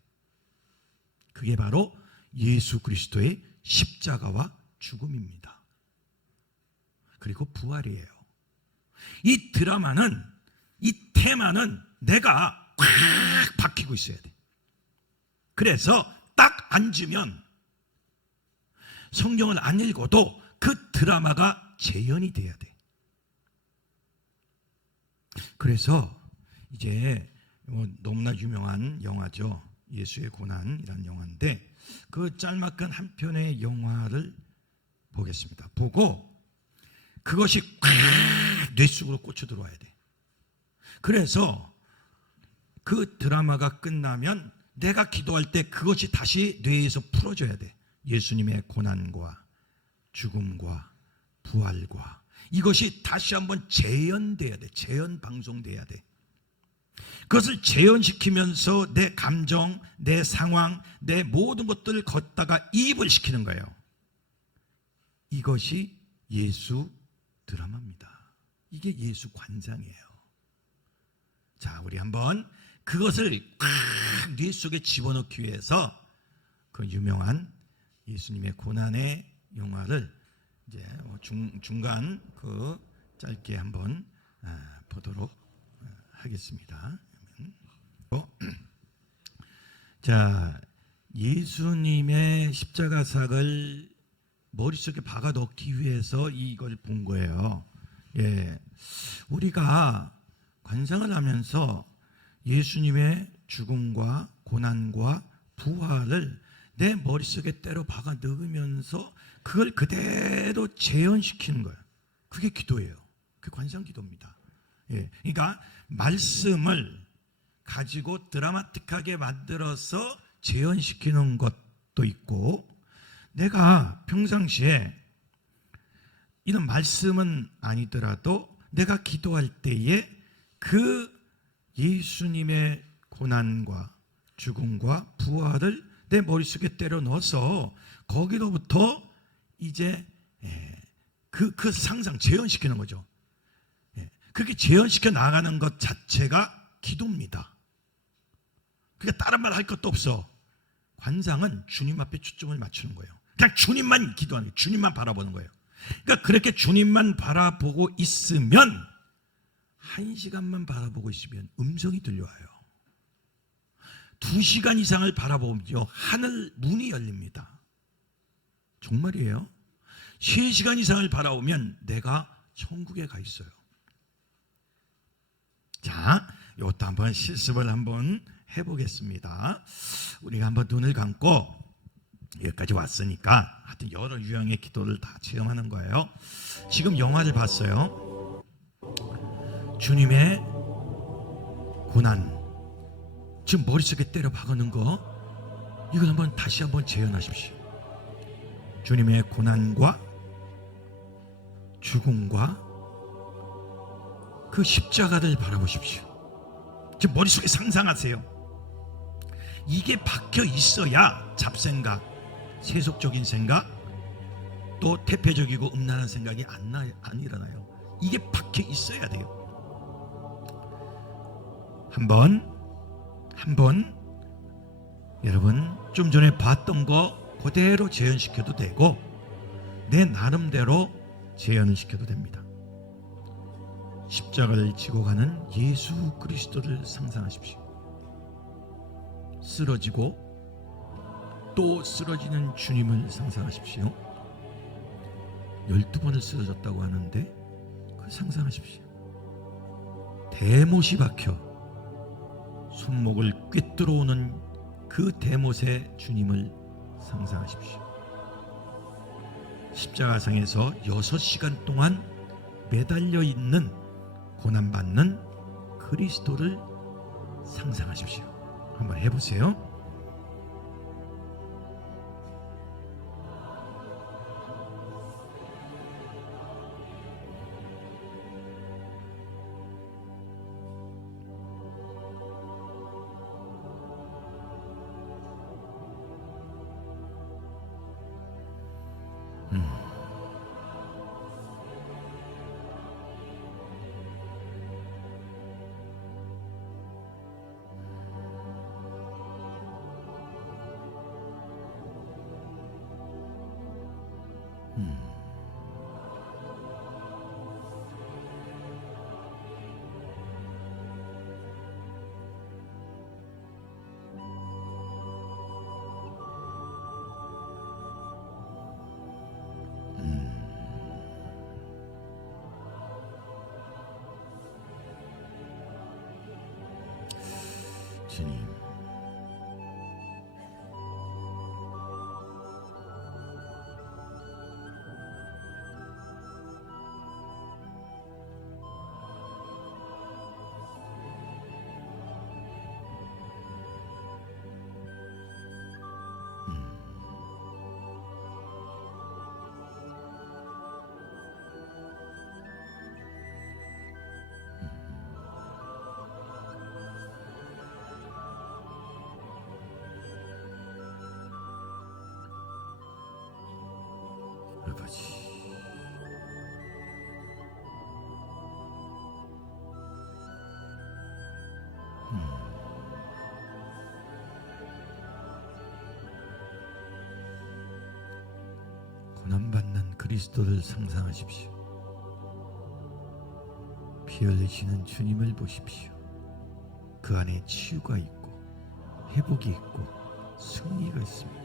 그게 바로 예수 그리스도의 십자가와 죽음입니다. 그리고 부활이에요. 이 드라마는, 이 테마는 내가 꽉 박히고 있어야 돼. 그래서 딱 앉으면 성경을 안 읽어도 그 드라마가 재현이 돼야 돼. 그래서 이제 너무나 유명한 영화죠. 예수의 고난이라는 영화인데, 그 짤막한 한 편의 영화를 보겠습니다. 보고 그것이 꽉 뇌 속으로 꽂혀 들어와야 돼. 그래서 그 드라마가 끝나면 내가 기도할 때 그것이 다시 뇌에서 풀어져야 돼. 예수님의 고난과 죽음과 부활과 이것이 다시 한번 재현돼야 돼. 재현 방송돼야 돼. 그것을 재현시키면서 내 감정, 내 상황, 내 모든 것들을 걷다가 이입을 시키는 거예요. 이것이 예수 드라마입니다. 이게 예수 관장이에요. 자, 우리 한번 그것을 뇌 속에 집어넣기 위해서 그 유명한 예수님의 고난의 영화를 이제 중간 그 짧게 한번 보도록 하겠습니다. 자, 예수님의 십자가삭을 머릿속에 박아 넣기 위해서 이걸 본 거예요. 우리가 관상을 하면서 예수님의 죽음과 고난과 부활을 내 머릿속에 때려 박아 넣으면서 그걸 그대로 재현시키는 거예요. 그게 기도예요. 그게 관상 기도입니다. 그러니까 말씀을 가지고 드라마틱하게 만들어서 재현시키는 것도 있고, 내가 평상시에 이런 말씀은 아니더라도 내가 기도할 때에 그 예수님의 고난과 죽음과 부활을 내 머릿속에 때려 넣어서 거기로부터 이제 그 상상 재현시키는 거죠. 그렇게 재현시켜 나가는 것 자체가 기도입니다. 그러니까 다른 말 할 것도 없어. 관상은 주님 앞에 초점을 맞추는 거예요. 그냥 주님만 기도하는 거예요. 주님만 바라보는 거예요. 그러니까 그렇게 주님만 바라보고 있으면 1시간만 바라보고 있으면 음성이 들려와요. 2시간 이상을 바라보면요 하늘 문이 열립니다. 정말이에요. 3시간 이상을 바라보면 내가 천국에 가 있어요. 자, 이것도 한번 실습을 한번 해보겠습니다. 우리가 한번 눈을 감고 여기까지 왔으니까 하여튼 여러 유형의 기도를 다 체험하는 거예요. 지금 영화를 봤어요. 주님의 고난, 지금 머릿속에 때려 박는 거, 이걸 한번 다시 한번 재현하십시오. 주님의 고난과 죽음과 그 십자가를 바라보십시오. 지금 머릿속에 상상하세요. 이게 박혀 있어야 잡생각, 세속적인 생각, 또 태폐적이고 음란한 생각이 안 일어나요. 이게 박혀 있어야 돼요. 한번 여러분 좀 전에 봤던 거 그대로 재현시켜도 되고 내 나름대로 재현을 시켜도 됩니다. 십자가를 지고 가는 예수 그리스도를 상상하십시오. 쓰러지고 또 쓰러지는 주님을 상상하십시오. 12번을 쓰러졌다고 하는데 그걸 상상하십시오. 대못이 박혀 손목을 꿰뚫어 오는 그 대못의 주님을 상상하십시오. 십자가상에서 6시간 동안 매달려 있는 고난받는 그리스도를 상상하십시오. 한번 해보세요. 주님, 아버지, 고난받는 그리스도를 상상하십시오. 피 흘리시는 주님을 보십시오. 그 안에 치유가 있고 회복이 있고 승리가 있습니다.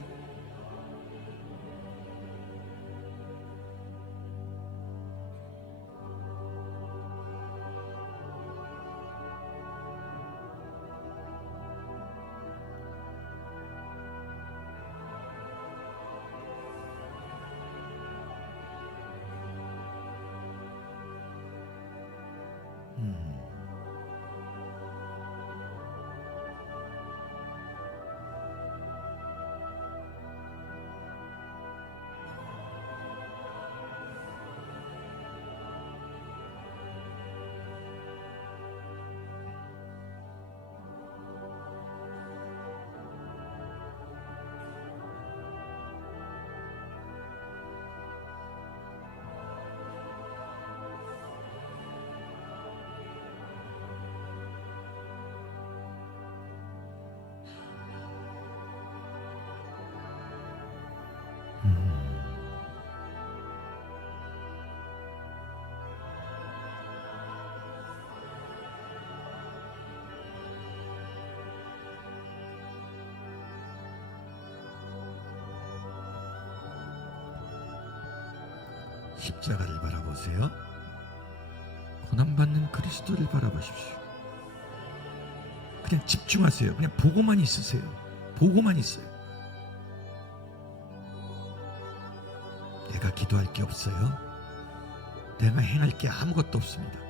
십자가를 바라보세요. 고난받는 그리스도를 바라보십시오. 그냥 집중하세요. 그냥 보고만 있으세요. 보고만 있어요. 내가 기도할 게 없어요. 내가 행할 게 아무것도 없습니다.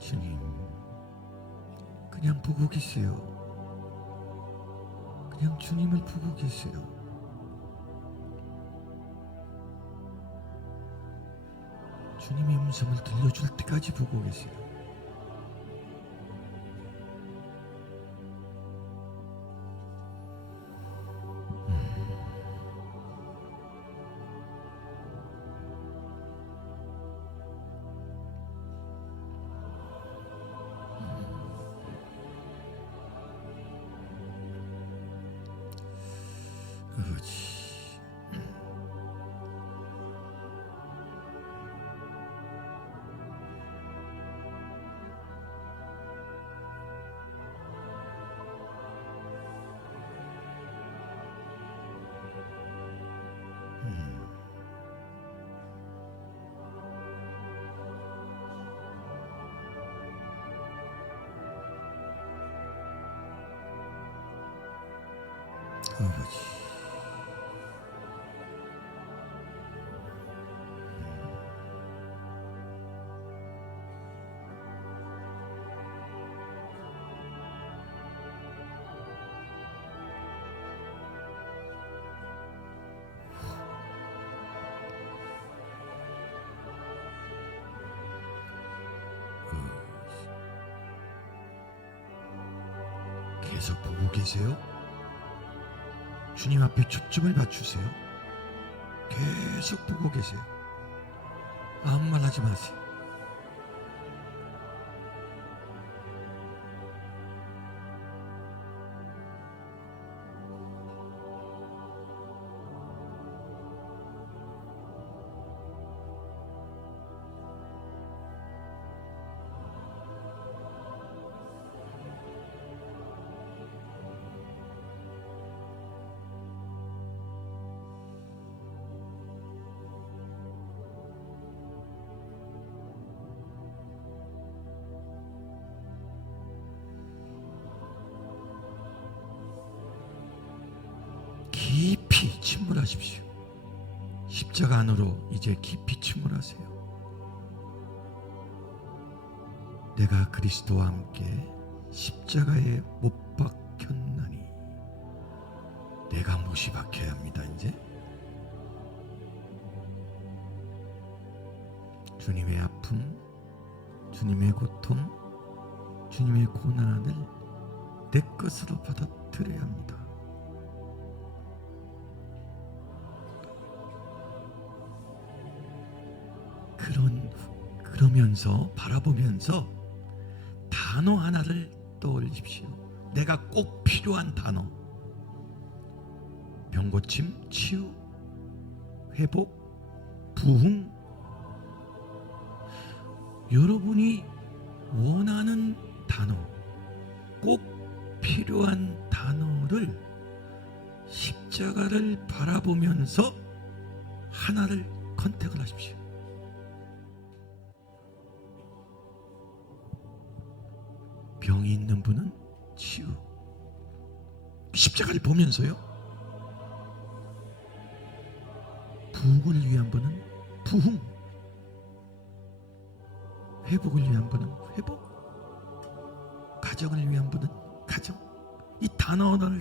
주님, 그냥 보고 계세요. 그냥 주님을 보고 계세요. 주님의 음성을 들려줄 때까지 보고 계세요. 아버지, 아버지. 계속 보고 계세요. 주님 앞에 초점을 맞추세요. 계속 보고 계세요. 아무 말 하지 마세요. 깊이 침몰하십시오. 십자가 안으로 이제 깊이 침몰하세요. 내가 그리스도와 함께 십자가에 못 박혔나니 내가 못이 박혀야 합니다. 이제 주님의 아픔, 주님의 고통, 주님의 고난을 내 것으로 받아들여야 합니다. 그러면서 바라보면서 단어 하나를 떠올리십시오. 내가 꼭 필요한 단어. 병고침, 치유, 회복, 부흥. 여러분이 원하는 단어, 꼭 필요한 단어를 십자가를 바라보면서 하나를 컨택을 하십시오. 병이 있는 분은 치유. 십자가를 보면서요. 부흥을 위한 분은 부흥, 회복을 위한 분은 회복, 가정을 위한 분은 가정. 이 단어를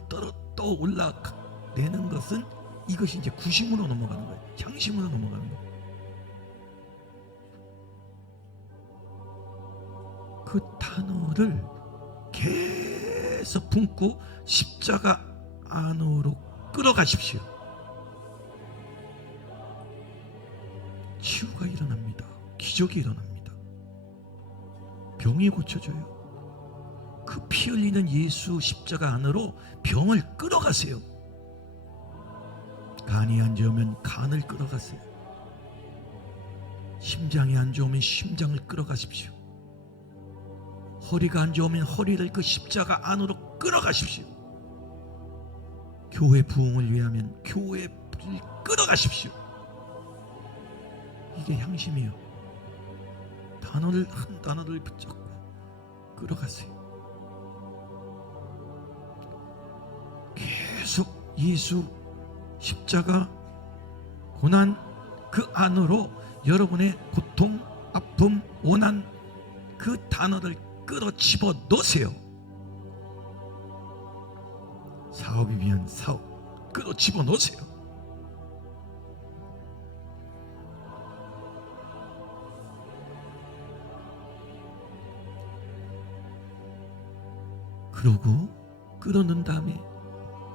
또 올라내는 것은 이것이 이제 구심으로 넘어가는 거예요. 향심으로 넘어가는 거예요. 그 단어를 계속 품고 십자가 안으로 끌어가십시오. 치유가 일어납니다. 기적이 일어납니다. 병이 고쳐져요. 그 피 흘리는 예수 십자가 안으로 병을 끌어가세요. 간이 안 좋으면 간을 끌어가세요. 심장이 안 좋으면 심장을 끌어가십시오. 허리가 안 좋으면 허리를 그 십자가 안으로 끌어가십시오. 교회 부흥을 위하면 교회를 끌어가십시오. 이게 향심이에요. 단어를 한 단어를 붙잡고 끌어가세요. 계속 예수 십자가 고난 그 안으로 여러분의 고통, 아픔, 원한 그 단어를 끌어 집어 넣으세요. 사업이 위한 사업 끌어 집어 넣으세요. 그러고 끌어넣은 다음에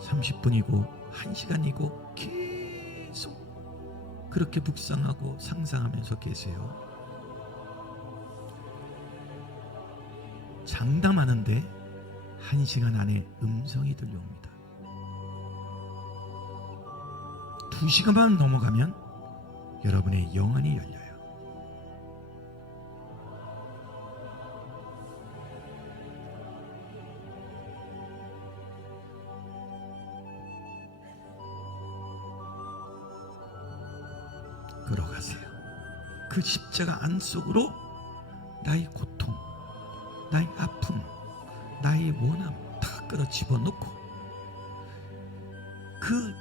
30분이고 1시간이고 계속 그렇게 묵상하고 상상하면서 계세요. 장담하는데 1시간 안에 음성이 들려옵니다. 2시간만 넘어가면 여러분의 영안이 열려요. 끌어가세요. 그 십자가 안속으로 나의 고통, 나의 아픔, 나의 원함 다 끌어 집어넣고 그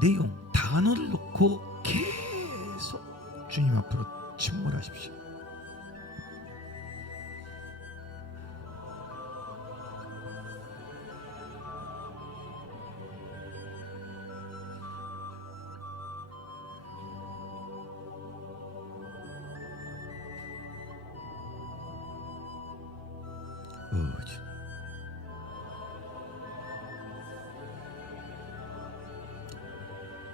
내용, 단어를 놓고 계속 주님 앞으로 침몰하십시오.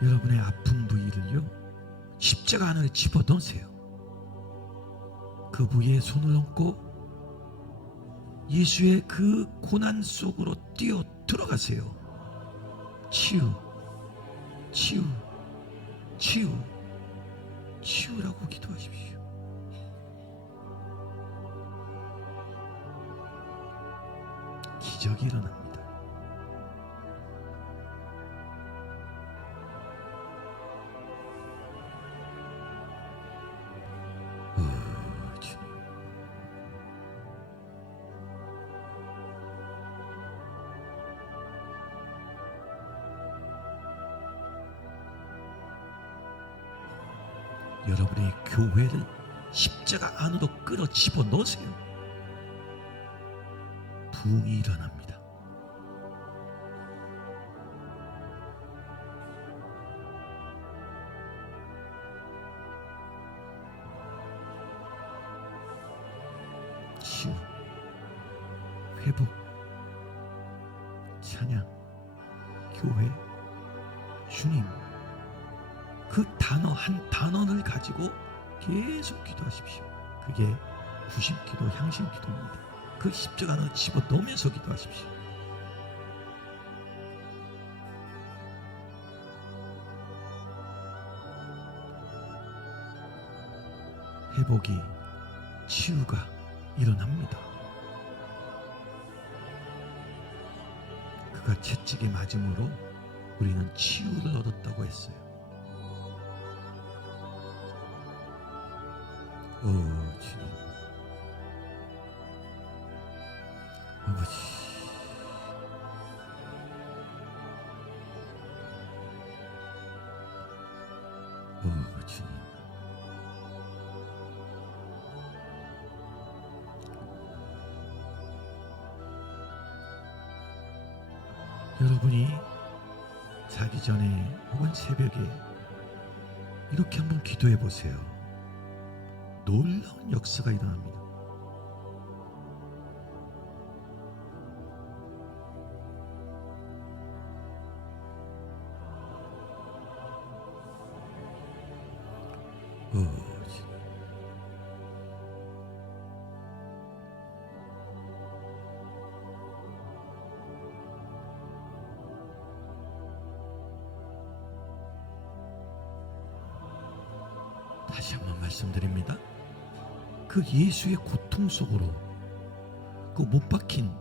여러분의 아픈 부위를요 십자가 안에 집어넣으세요. 그 부위에 손을 얹고 예수의 그 고난 속으로 뛰어 들어가세요. 치유, 치유, 치유, 치유라고 기도하십시오. 기적이 일어납니다. 여러분의 교회를 십자가 안으로 끌어 집어넣으세요. 부흥이 일어납니다. 치유, 회복, 찬양, 교회, 주님, 그 단어 한 단어를 가지고 계속 기도하십시오. 그게 구심기도, 향심기도입니다. 그 십자가는 집어넣으면서 기도하십시오. 회복이, 치유가 일어납니다. 그가 채찍에 맞음으로 우리는 치유를 얻었다고 했어요. 주님, 아버지, 주님, 여러분이 자기 전에 혹은 새벽에 이렇게 한번 기도해 보세요. 놀라운 역사가 일어납니다. 주님. 다시 한번 말씀드립니다. 그 예수의 고통 속으로, 그 못 박힌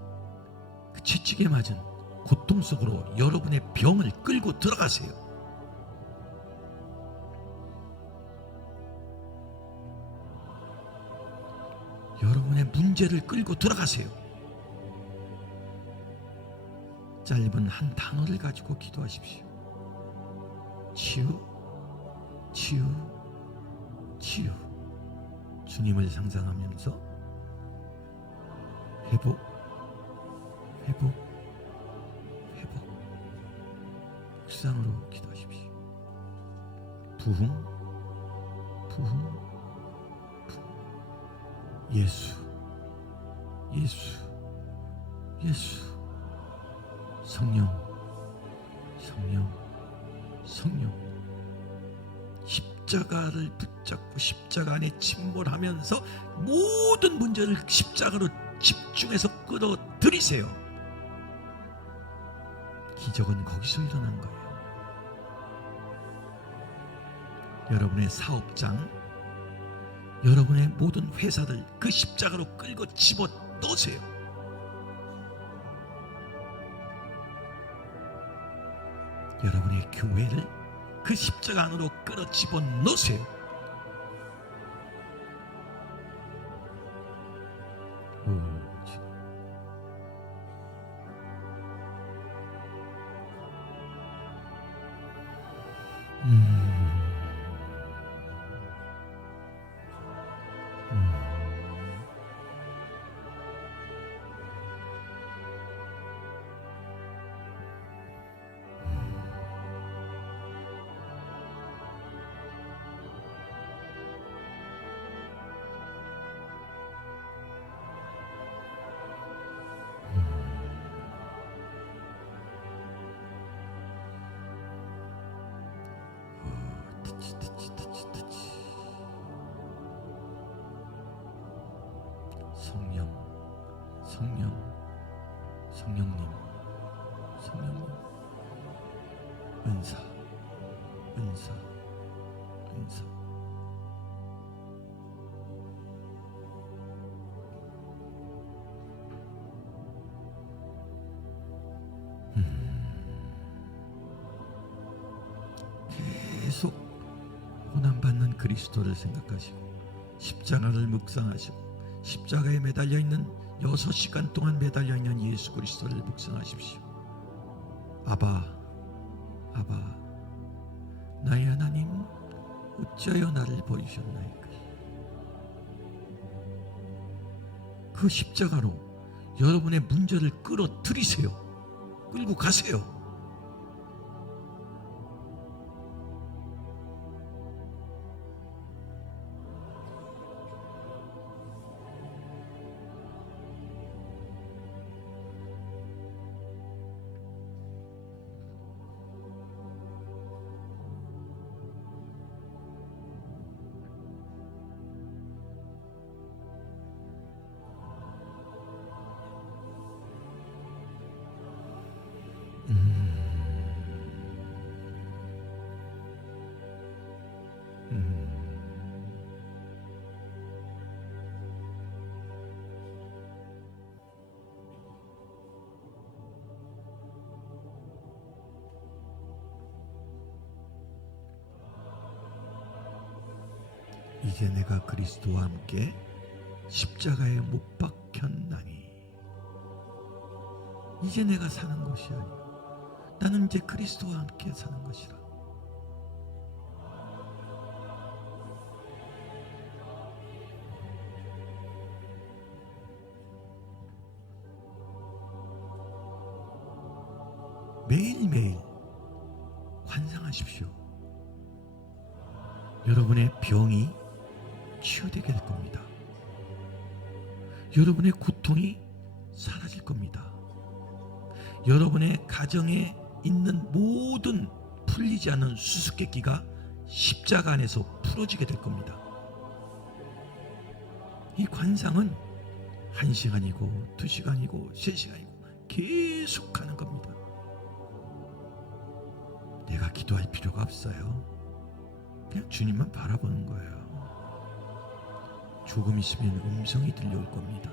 그 채찍에 맞은 고통 속으로 여러분의 병을 끌고 들어가세요. 여러분의 문제를 끌고 들어가세요. 짧은 한 단어를 가지고 기도하십시오. 치유, 치유, 치유. 주님을 상상하면서 회복, 회복, 회복. 묵상으로 기도하십시오. 부흥, 부흥, 부흥. 예수, 예수, 예수. 성령, 성령, 성령. 십자가를 붙잡고 십자가 안에 침몰하면서 모든 문제를 십자가로 집중해서 끌어들이세요. 기적은 거기서 일어난 거예요. 여러분의 사업장, 여러분의 모든 회사를 그 십자가로 끌고 집어 넣으세요. 여러분의 교회를 그 십자가 안으로 끌어 집어 넣으세요. 성령, 성령, 성령님, 성령님. 은사, 은사, 은사. 계속 고난받는 그리스도를 생각하시고 십자가를 묵상하시고 십자가에 매달려 있는 6시간 동안 매달려 있는 예수 그리스도를 묵상하십시오. 아바, 아바, 나의 하나님, 어찌하여 나를 버리셨나이까. 그 십자가로 여러분의 문제를 끌어들이세요. 끌고 가세요. 이제 내가 그리스도와 함께 십자가에 못 박혔나니 이제 내가 사는 것이 아니라 나는 이제 그리스도와 함께 사는 것이라. 매일매일 환상하십시오. 여러분의 병이 치유되게 될 겁니다. 여러분의 고통이 사라질 겁니다. 여러분의 가정에 있는 모든 풀리지 않는 수수께끼가 십자가 안에서 풀어지게 될 겁니다. 이 관상은 1시간이고 2시간이고 3시간이고 계속 하는 겁니다. 내가 기도할 필요가 없어요. 그냥 주님만 바라보는 거예요. 조금 있으면 음성이 들려올 겁니다.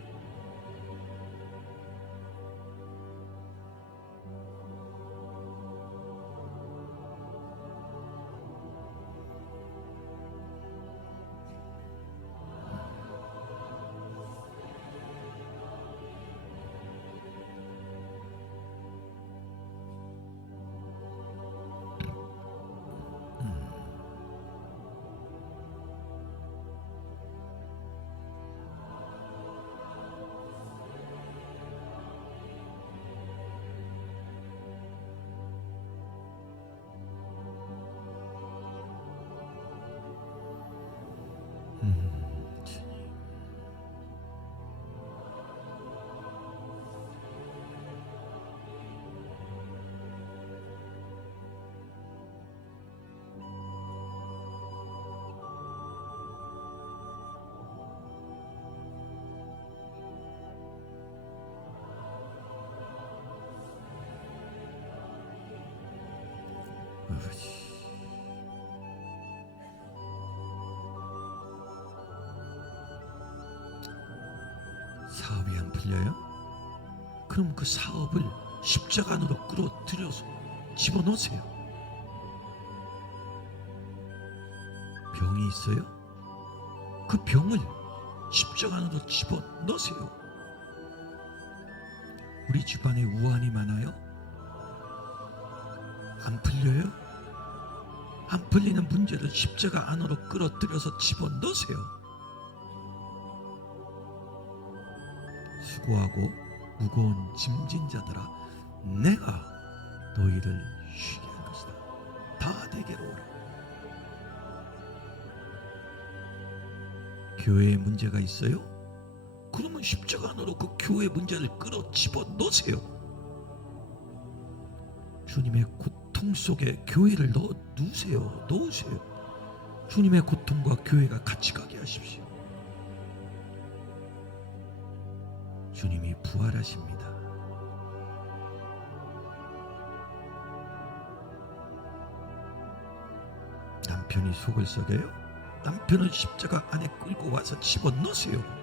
사업이 안 풀려요? 그럼 그 사업을 십자가 안으로 끌어들여서 집어넣으세요. 병이 있어요? 그 병을 십자가 안으로 집어넣으세요. 우리 집안에 우환이 많아요? 안 풀려요? 안 풀리는 문제를 십자가 안으로 끌어들여서 집어넣으세요. 수고하고 무거운 짐진 자들아, 내가 너희를 쉬게 할 것이다. 다 내게로 오라. 교회에 문제가 있어요? 그러면 십자가 안으로 그 교회 문제를 끌어 집어넣으세요. 주님의 고통 속에 교회를 넣으세요. 주님의 고통과 교회가 같이 가게 하십시오. 주님이 부활하십니다. 남편이 속을 썩여요? 남편을 십자가 안에 끌고 와서 집어넣으세요.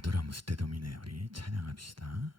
아도라무스 때돔이네. 우리 찬양합시다.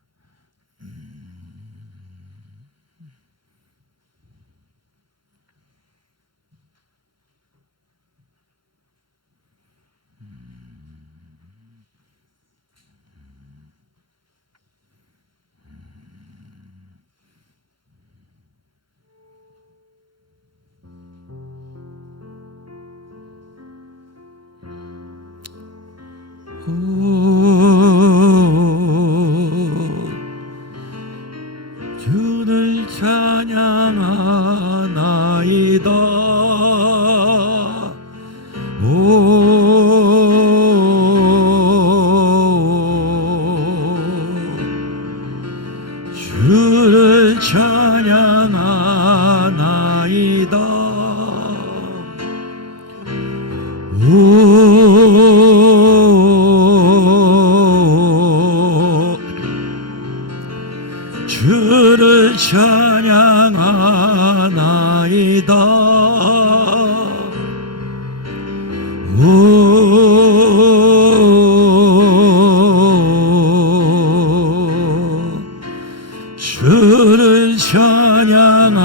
주를 찬양하나이다. 주를 찬양하나이다. 주를 찬양하나이다. 주를 찬양하나이다.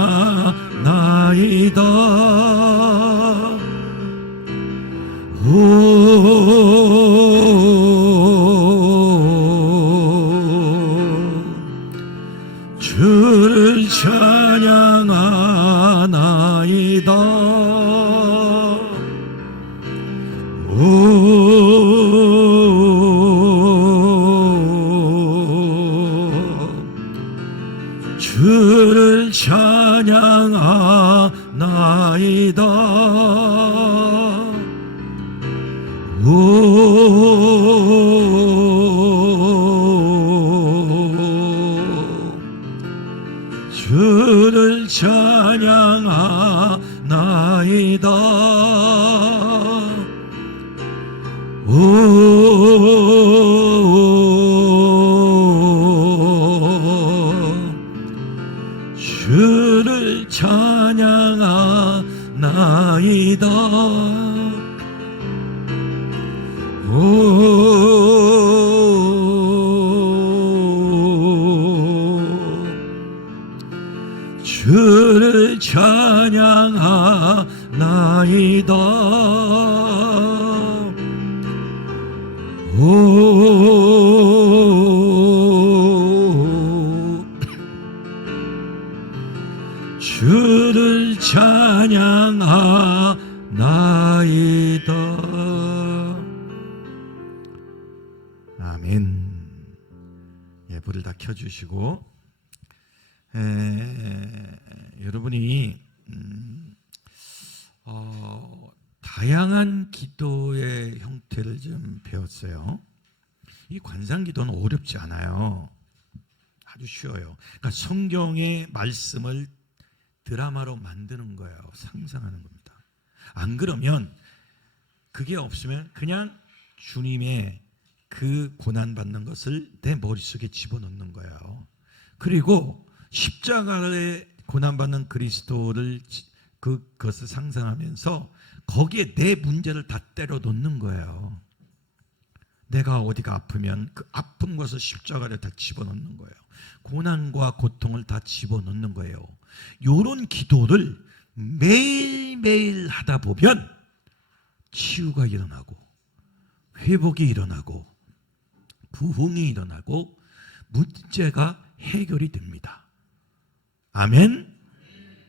주를 찬양하나이다. 주를 찬양하나이다. 주를 찬양하나이다. 주를 찬양하나이다. 주를 찬양하나이다. 주를 찬양하나이다. 아멘. 예, 불을 다 켜주시고, 여러분이 다양한 기도의 형태를 좀 배웠어요. 이 관상기도는 어렵지 않아요. 아주 쉬워요. 그러니까 성경의 말씀을 드라마로 만드는 거예요. 상상하는 겁니다. 안 그러면 그게 없으면 그냥 주님의 그 고난받는 것을 내 머릿속에 집어넣는 거예요. 그리고 십자가에 고난받는 그리스도를 그것을 상상하면서 거기에 내 문제를 다 때려 넣는 거예요. 내가 어디가 아프면 그 아픈 것을 십자가에 다 집어넣는 거예요. 고난과 고통을 다 집어넣는 거예요. 이런 기도를 매일매일 하다 보면 치유가 일어나고 회복이 일어나고 부흥이 일어나고 문제가 해결이 됩니다. 아멘?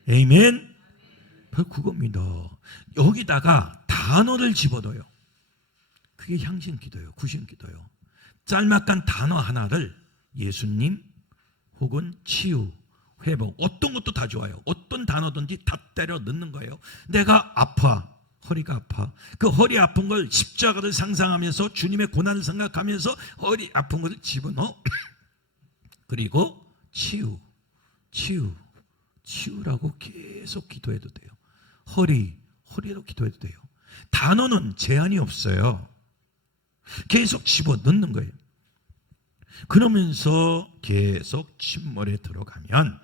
에이멘? 바로 그겁니다. 여기다가 단어를 집어넣어요. 그게 향신 기도예요. 구신 기도예요. 짤막한 단어 하나를 예수님 혹은 치유, 회복, 어떤 것도 다 좋아요. 어떤 단어든지 다 때려 넣는 거예요. 내가 아파, 허리가 아파. 그 허리 아픈 걸 십자가를 상상하면서 주님의 고난을 생각하면서 허리 아픈 것을 집어넣어. 그리고 치유라고 계속 기도해도 돼요. 허리로 기도해도 돼요. 단어는 제한이 없어요. 계속 집어넣는 거예요. 그러면서 계속 침몰에 들어가면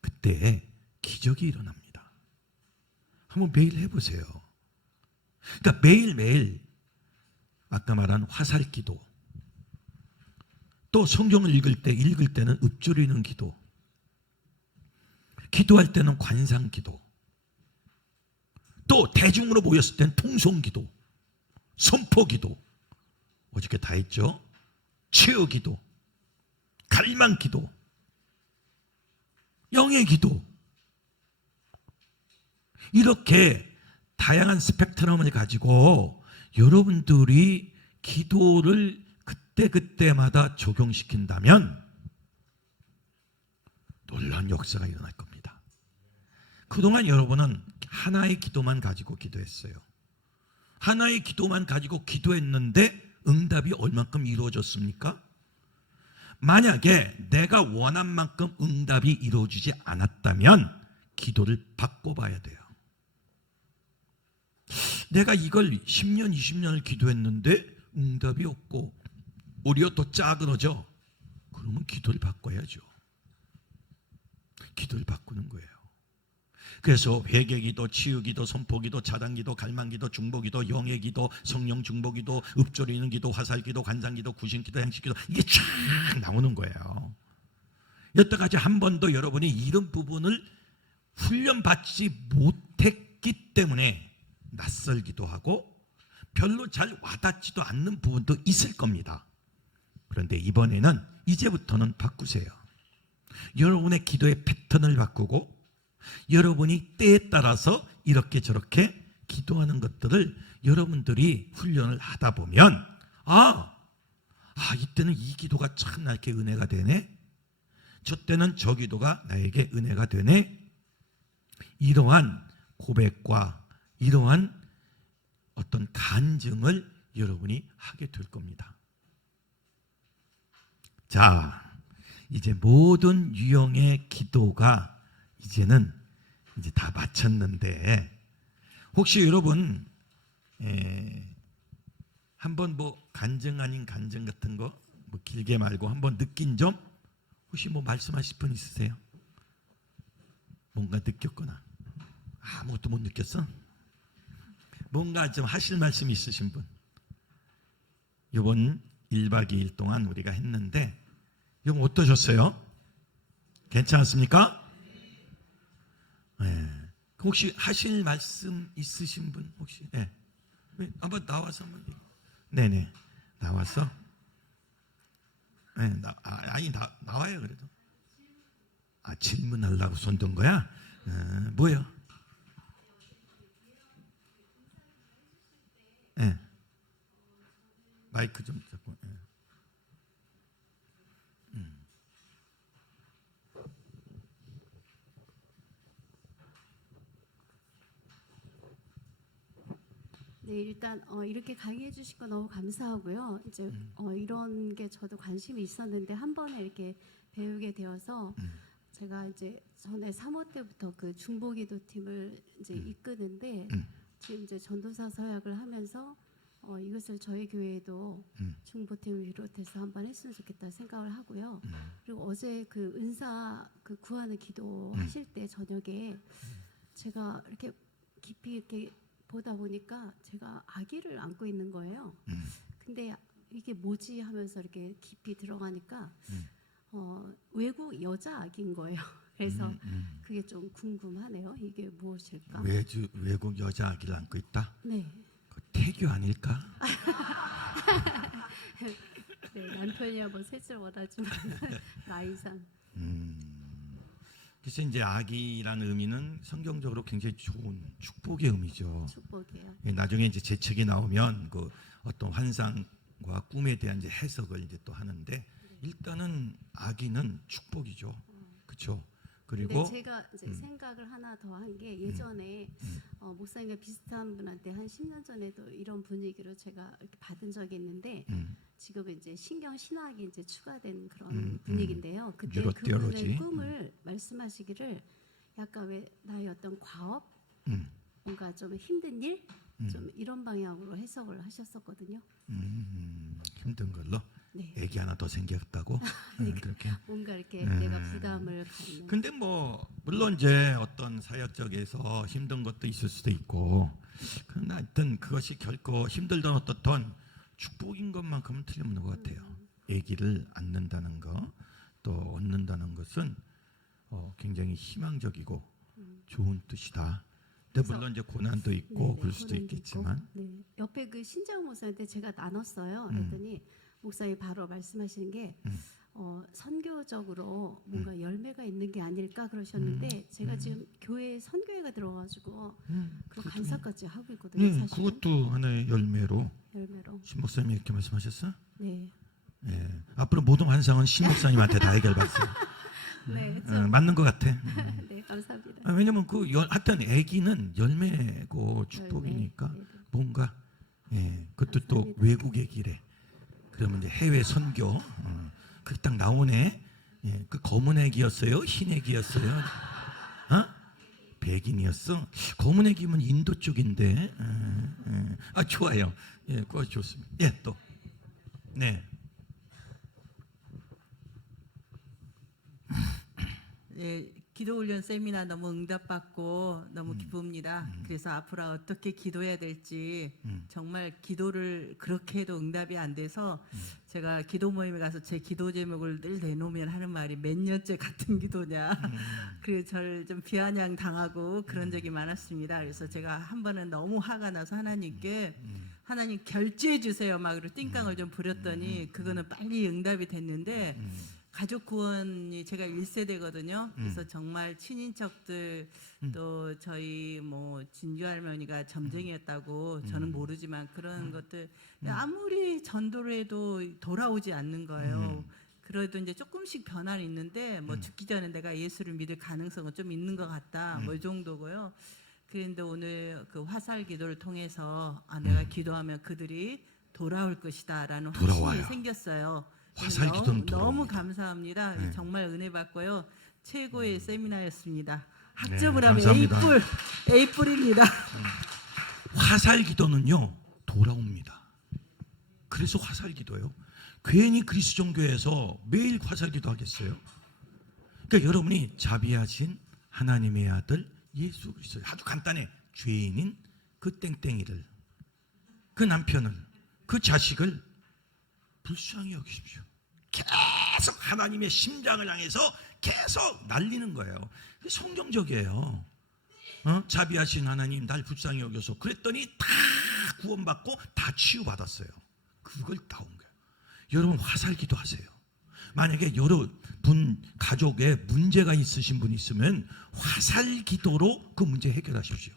그때 기적이 일어납니다. 한번 매일 해보세요. 그러니까 매일매일 아까 말한 화살기도, 또 성경을 읽을 때는 읊조리는 기도, 기도할 때는 관상 기도, 또 대중으로 모였을 때는 통성 기도, 선포 기도, 어저께 다 했죠. 치유 기도, 갈망 기도, 영의 기도, 이렇게 다양한 스펙트럼을 가지고 여러분들이 기도를 그때그때마다 적용시킨다면 놀라운 역사가 일어날 겁니다. 그동안 여러분은 하나의 기도만 가지고 기도했어요. 하나의 기도만 가지고 기도했는데 응답이 얼만큼 이루어졌습니까? 만약에 내가 원한 만큼 응답이 이루어지지 않았다면 기도를 바꿔봐야 돼요. 내가 이걸 10년, 20년을 기도했는데 응답이 없고 오히려 더 짜그러져. 그러면 기도를 바꿔야죠. 기도를 바꾸는 거예요. 그래서 회개기도, 치유기도, 선포기도, 차단기도, 갈망기도, 중보기도, 영예기도, 성령 중보기도, 읊조리는 기도, 화살기도, 관상기도, 구신기도, 행식기도, 이게 쫙 나오는 거예요. 여태까지 한 번도 여러분이 이런 부분을 훈련받지 못했기 때문에 낯설기도 하고 별로 잘 와닿지도 않는 부분도 있을 겁니다. 그런데 이번에는 이제부터는 바꾸세요. 여러분의 기도의 패턴을 바꾸고 여러분이 때에 따라서 이렇게 저렇게 기도하는 것들을 여러분들이 훈련을 하다 보면 이때는 이 기도가 참 나에게 은혜가 되네, 저 때는 저 기도가 나에게 은혜가 되네, 이러한 고백과 이러한 어떤 간증을 여러분이 하게 될 겁니다. 자, 이제 모든 유형의 기도가 이제는 이제 다 마쳤는데 혹시 여러분 한번 뭐 간증 아닌 간증 같은 거 뭐 길게 말고 한번 느낀 점 혹시 뭐 말씀하실 분 있으세요? 뭔가 느꼈거나 아무것도 못 느꼈어? 뭔가 좀 하실 말씀 있으신 분? 이번 1박 2일 동안 우리가 했는데 이거 어떠셨어요? 괜찮았습니까? 네. 혹시 하실 말씀 있으신 분 혹시? 네. 한번 나와서 한번. 네네. 나왔어? 네. 나와요 그래도. 질문하려고 손 든 거야? 뭐요? 네. 마이크 좀 잡고. 네. 네, 일단 이렇게 강의해 주신 거 너무 감사하고요. 이제 이런 게 저도 관심이 있었는데 한 번에 이렇게 배우게 되어서 제가 이제 전에 3호 때부터 그 중보기도팀을 이제 이끄는데 지금 이제 전도사 서약을 하면서 이것을 저희 교회에도 중보팀을 비롯해서 한번 했으면 좋겠다 생각을 하고요. 그리고 어제 그 은사 그 구하는 기도 하실 때 저녁에 제가 이렇게 깊이 이렇게 보다 보니까 제가 아기를 안고 있는 거예요. 근데 이게 뭐지 하면서 이렇게 깊이 들어가니까 외국 여자 아기인 거예요. 그래서 그게 좀 궁금하네요. 이게 무엇일까? 외국 여자 아기를 안고 있다? 네. 태교 아닐까? 네, 남편이 한번 셋을 원하지만 나이상. 그래서 이제 아기라는 의미는 성경적으로 굉장히 좋은 축복의 의미죠. 축복이에요. 나중에 이제 제 책이 나오면 그 어떤 환상과 꿈에 대한 이제 해석을 이제 또 하는데 일단은 아기는 축복이죠. 그렇죠? 그리고 근데 제가 이제 생각을 하나 더 한 게 예전에 목사님과 비슷한 분한테 한 10년 전에도 이런 분위기로 제가 이렇게 받은 적이 있는데 지금은 이제 신경 신학이 이제 추가된 그런 분위기인데요. 그때 유로 그분의 테올로지. 꿈을 말씀하시기를 약간 왜 나의 어떤 과업, 뭔가 좀 힘든 일, 좀 이런 방향으로 해석을 하셨었거든요. 힘든 걸로 네. 애기 하나 더 생겼다고 그렇게. 뭔가 이렇게 내가 부담을 갖는. 근데 뭐 물론 이제 어떤 사역적에서 힘든 것도 있을 수도 있고 그러나 하여튼 그것이 결코 힘들던 어떻던 축복인 것만큼은 틀림없는 것 같아요. 아기를 낳는다는 거, 또 얻는다는 것은 굉장히 희망적이고 좋은 뜻이다. 근데 그래서- 물론 이제 고난도 있고 네, 그럴 수도 고난도 있겠지만 있고. 네. 옆에 그 신장 목사한테 제가 나눴어요. 음. 그랬더니 목사님 바로 말씀하시는 게 선교적으로 뭔가 열매가 있는 게 아닐까 그러셨는데 제가 지금 교회에 선교회가 들어가지고 그 간사까지 하고 있거든요. 네, 사실 그것도 하나의 열매로 열매로. 신 목사님이 이렇게 말씀하셨어요? 네. 예. 앞으로 모든 환상은 신 목사님한테 다 해결받어요. 네. 맞는 것 같아. 네, 감사합니다. 왜냐면 하여튼 아기는 열매고 축복이니까 열매. 네, 네. 뭔가 그것도 또 감사합니다. 외국의 길에 그러면 이제 해외 선교 그 딱 나오네. 그 검은 애기였어요? 흰 애기였어요? 백인이었어? 검은 애기면 인도 쪽인데. 좋아요. 예, 그거 좋습니다. 예, 또. 네. 예, 기도훈련 세미나 너무 응답받고 너무 기쁩니다. 그래서 앞으로 어떻게 기도해야 될지 정말 기도를 그렇게 해도 응답이 안 돼서 제가 기도 모임에 가서 제 기도 제목을 늘 내놓으면 하는 말이 몇 년째 같은 기도냐. 그래서 저를 좀 비아냥 당하고 그런 적이 많았습니다. 그래서 제가 한 번은 너무 화가 나서 하나님께 하나님 결제해 주세요 막 그리고 띵깡을 좀 부렸더니 그거는 빨리 응답이 됐는데 가족 구원이 제가 1세대거든요. 그래서 정말 친인척들 또 저희 뭐 진주 할머니가 점쟁이였다고 저는 모르지만 그런 것들 아무리 전도를 해도 돌아오지 않는 거예요. 그래도 이제 조금씩 변화는 있는데 뭐 죽기 전에 내가 예수를 믿을 가능성은 좀 있는 것 같다. 뭐 이 정도고요. 그런데 오늘 그 화살 기도를 통해서 내가 기도하면 그들이 돌아올 것이다라는 확신이 돌아와요. 생겼어요. 화살 기도는 너무 돌아옵니다. 감사합니다. 네. 정말 은혜 받고요. 최고의 세미나였습니다. 학점을 네, 하면 감사합니다. A뿔입니다. 화살 기도는요 돌아옵니다. 그래서 화살 기도예요. 괜히 그리스도 종교에서 매일 화살 기도하겠어요? 그러니까 여러분이 자비하신 하나님의 아들 예수 그리스도 아주 간단해. 죄인인 그 땡땡이를 그 남편을 그 자식을 불쌍히 여기십시오. 계속 하나님의 심장을 향해서 계속 날리는 거예요. 성경적이에요. 자비하신 하나님 날 불쌍히 여겨서 그랬더니 다 구원받고 다 치유받았어요. 그걸 따온 거예요. 여러분 화살기도 하세요. 만약에 여러분 가족에 문제가 있으신 분 있으면 화살기도로 그 문제 해결하십시오.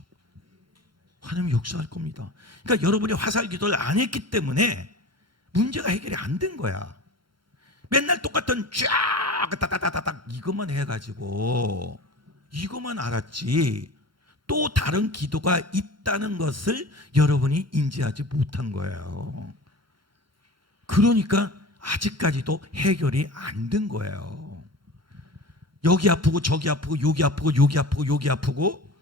하나님 역사할 겁니다. 그러니까 여러분이 화살기도를 안 했기 때문에 문제가 해결이 안 된 거야. 맨날 똑같은 쫙 따따따따 이것만 해가지고 이것만 알았지 또 다른 기도가 있다는 것을 여러분이 인지하지 못한 거예요. 그러니까 아직까지도 해결이 안 된 거예요. 여기 아프고 저기 아프고 여기 아프고 여기 아프고 여기 아프고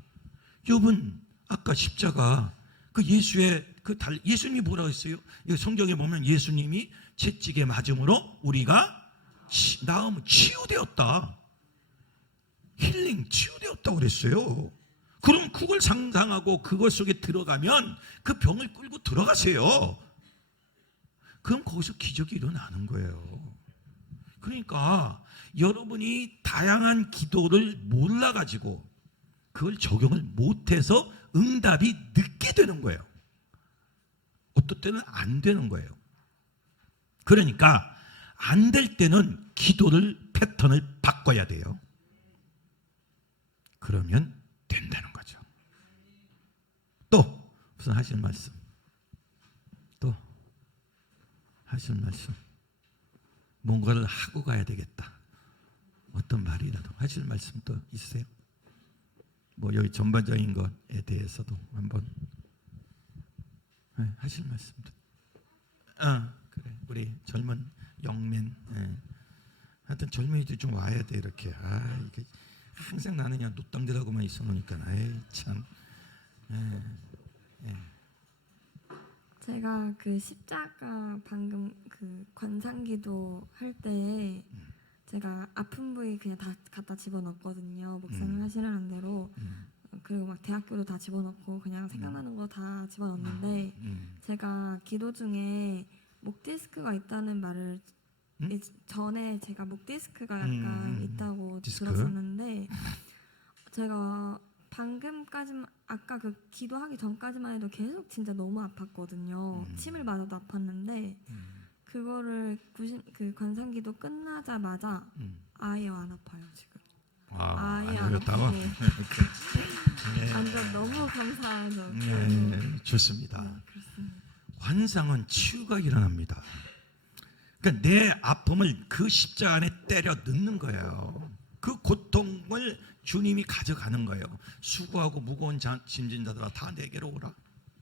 여러분 아까 십자가 그 예수의 예수님이 뭐라고 했어요? 성경에 보면 예수님이 채찍에 맞음으로 우리가 치유되었다. 힐링 치유되었다고 그랬어요. 그럼 그걸 상상하고 그것 속에 들어가면 그 병을 끌고 들어가세요. 그럼 거기서 기적이 일어나는 거예요. 그러니까 여러분이 다양한 기도를 몰라가지고 그걸 적용을 못해서 응답이 늦게 되는 거예요. 어떨 때는 안 되는 거예요. 그러니까 안 될 때는 기도를 패턴을 바꿔야 돼요. 그러면 된다는 거죠. 또 무슨 하실 말씀? 또 하실 말씀? 뭔가를 하고 가야 되겠다. 어떤 말이라도 하실 말씀 또 있으세요? 뭐 여기 전반적인 것에 대해서도 한번 하실 말씀도. 그래 우리 젊은 영맨. 하여튼 젊은이들 좀 와야 돼 이렇게. 이게 항상 나는 그냥 노땅들하고만 있어 놓으니까 참. 제가 그 십자가 방금 그 관상기도 할 때 제가 아픈 부위 그냥 다 갖다 집어넣었거든요. 목사님 하시라는 대로. 그리고 막 대학교도 다 집어넣고 그냥 생각나는 거 다 집어넣는데 제가 기도 중에 목 디스크가 있다는 말을 전에 제가 목 디스크가 약간 있다고 디스크. 들었었는데 제가 방금까지 아까 그 기도하기 전까지만 해도 계속 진짜 너무 아팠거든요. 침을 맞아도 아팠는데 그거를 그 관상기도 끝나자마자 아예 안 아파요 지금. 아예 안 어렵다고? 아프고 네. 완전 너무 감사하죠. 네, 좋습니다. 네, 그렇습니다. 환상은 치유가 일어납니다. 그러니까 내 아픔을 그 십자가 안에 때려 넣는 거예요. 그 고통을 주님이 가져가는 거예요. 수고하고 무거운 짐진 자들아 다 내게로 오라.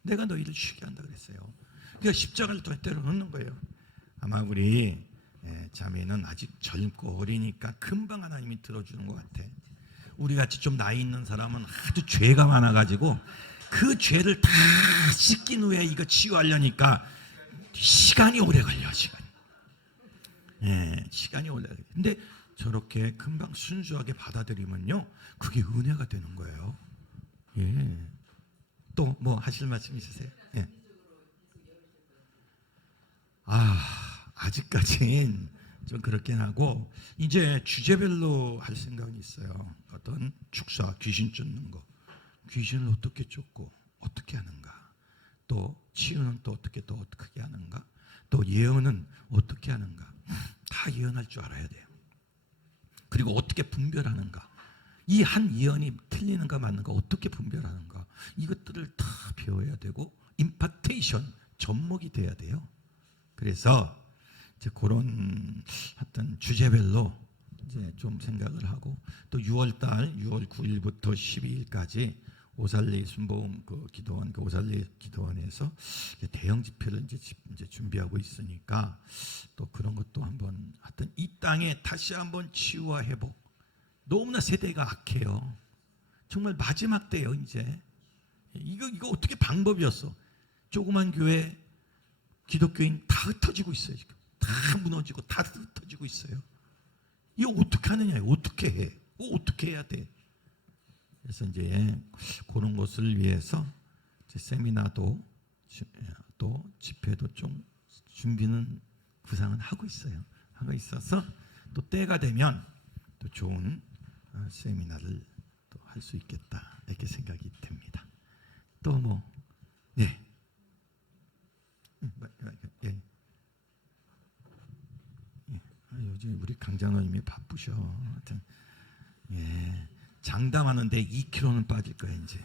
내가 너희를 쉬게 한다 그랬어요. 그러니까 십자가를 또 때려 넣는 거예요. 아마 우리 자매는 아직 젊고 어리니까 금방 하나님이 들어주는 것 같아. 우리 같이 좀 나이 있는 사람은 아주 죄가 많아가지고 그 죄를 다 씻긴 후에 이거 치유하려니까 시간이 오래 걸려. 시간이 오래 걸려. 근데 저렇게 금방 순수하게 받아들이면요, 그게 은혜가 되는 거예요. 또 뭐 하실 말씀 있으세요? 아직까진 좀 그렇긴 하고 이제 주제별로 할 생각이 있어요. 어떤 축사, 귀신 쫓는 거, 귀신을 어떻게 쫓고 어떻게 하는가, 또 치유는 또 어떻게 하는가, 또 예언은 어떻게 하는가, 다 예언할 줄 알아야 돼요. 그리고 어떻게 분별하는가, 이 한 예언이 틀리는가 맞는가 어떻게 분별하는가, 이것들을 다 배워야 되고 임파테이션, 접목이 돼야 돼요. 그래서 이제 그런 어떤 주제별로 이제 좀 생각을 하고, 또 6월달 6월 9일부터 12일까지 오살리 순복음 그 기도원, 그 오살리 기도원에서 대형 집회를 이제 준비하고 있으니까 또 그런 것도 한번, 하여튼 이 땅에 다시 한번 치유와 회복. 너무나 세대가 악해요. 정말 마지막 때예요. 이제 이거 어떻게 방법이었어? 조그만 교회 기독교인 다 흩어지고 있어요. 지금 다 무너지고 다 흩어지고 있어요. 이거 어떻게 하느냐? 어떻게 해? 어떻게 해야 돼? 그래서 이제 그런 것을 위해서 이제 세미나도 또 집회도 좀 준비는 구상은 하고 있어요. 하고 있어서 또 때가 되면 또 좋은 세미나를 또 할 수 있겠다 이렇게 생각이 됩니다. 또 뭐 요즘 우리 강장로님이 바쁘셔. 하여튼 장담하는데 2kg는 빠질 거야 이제.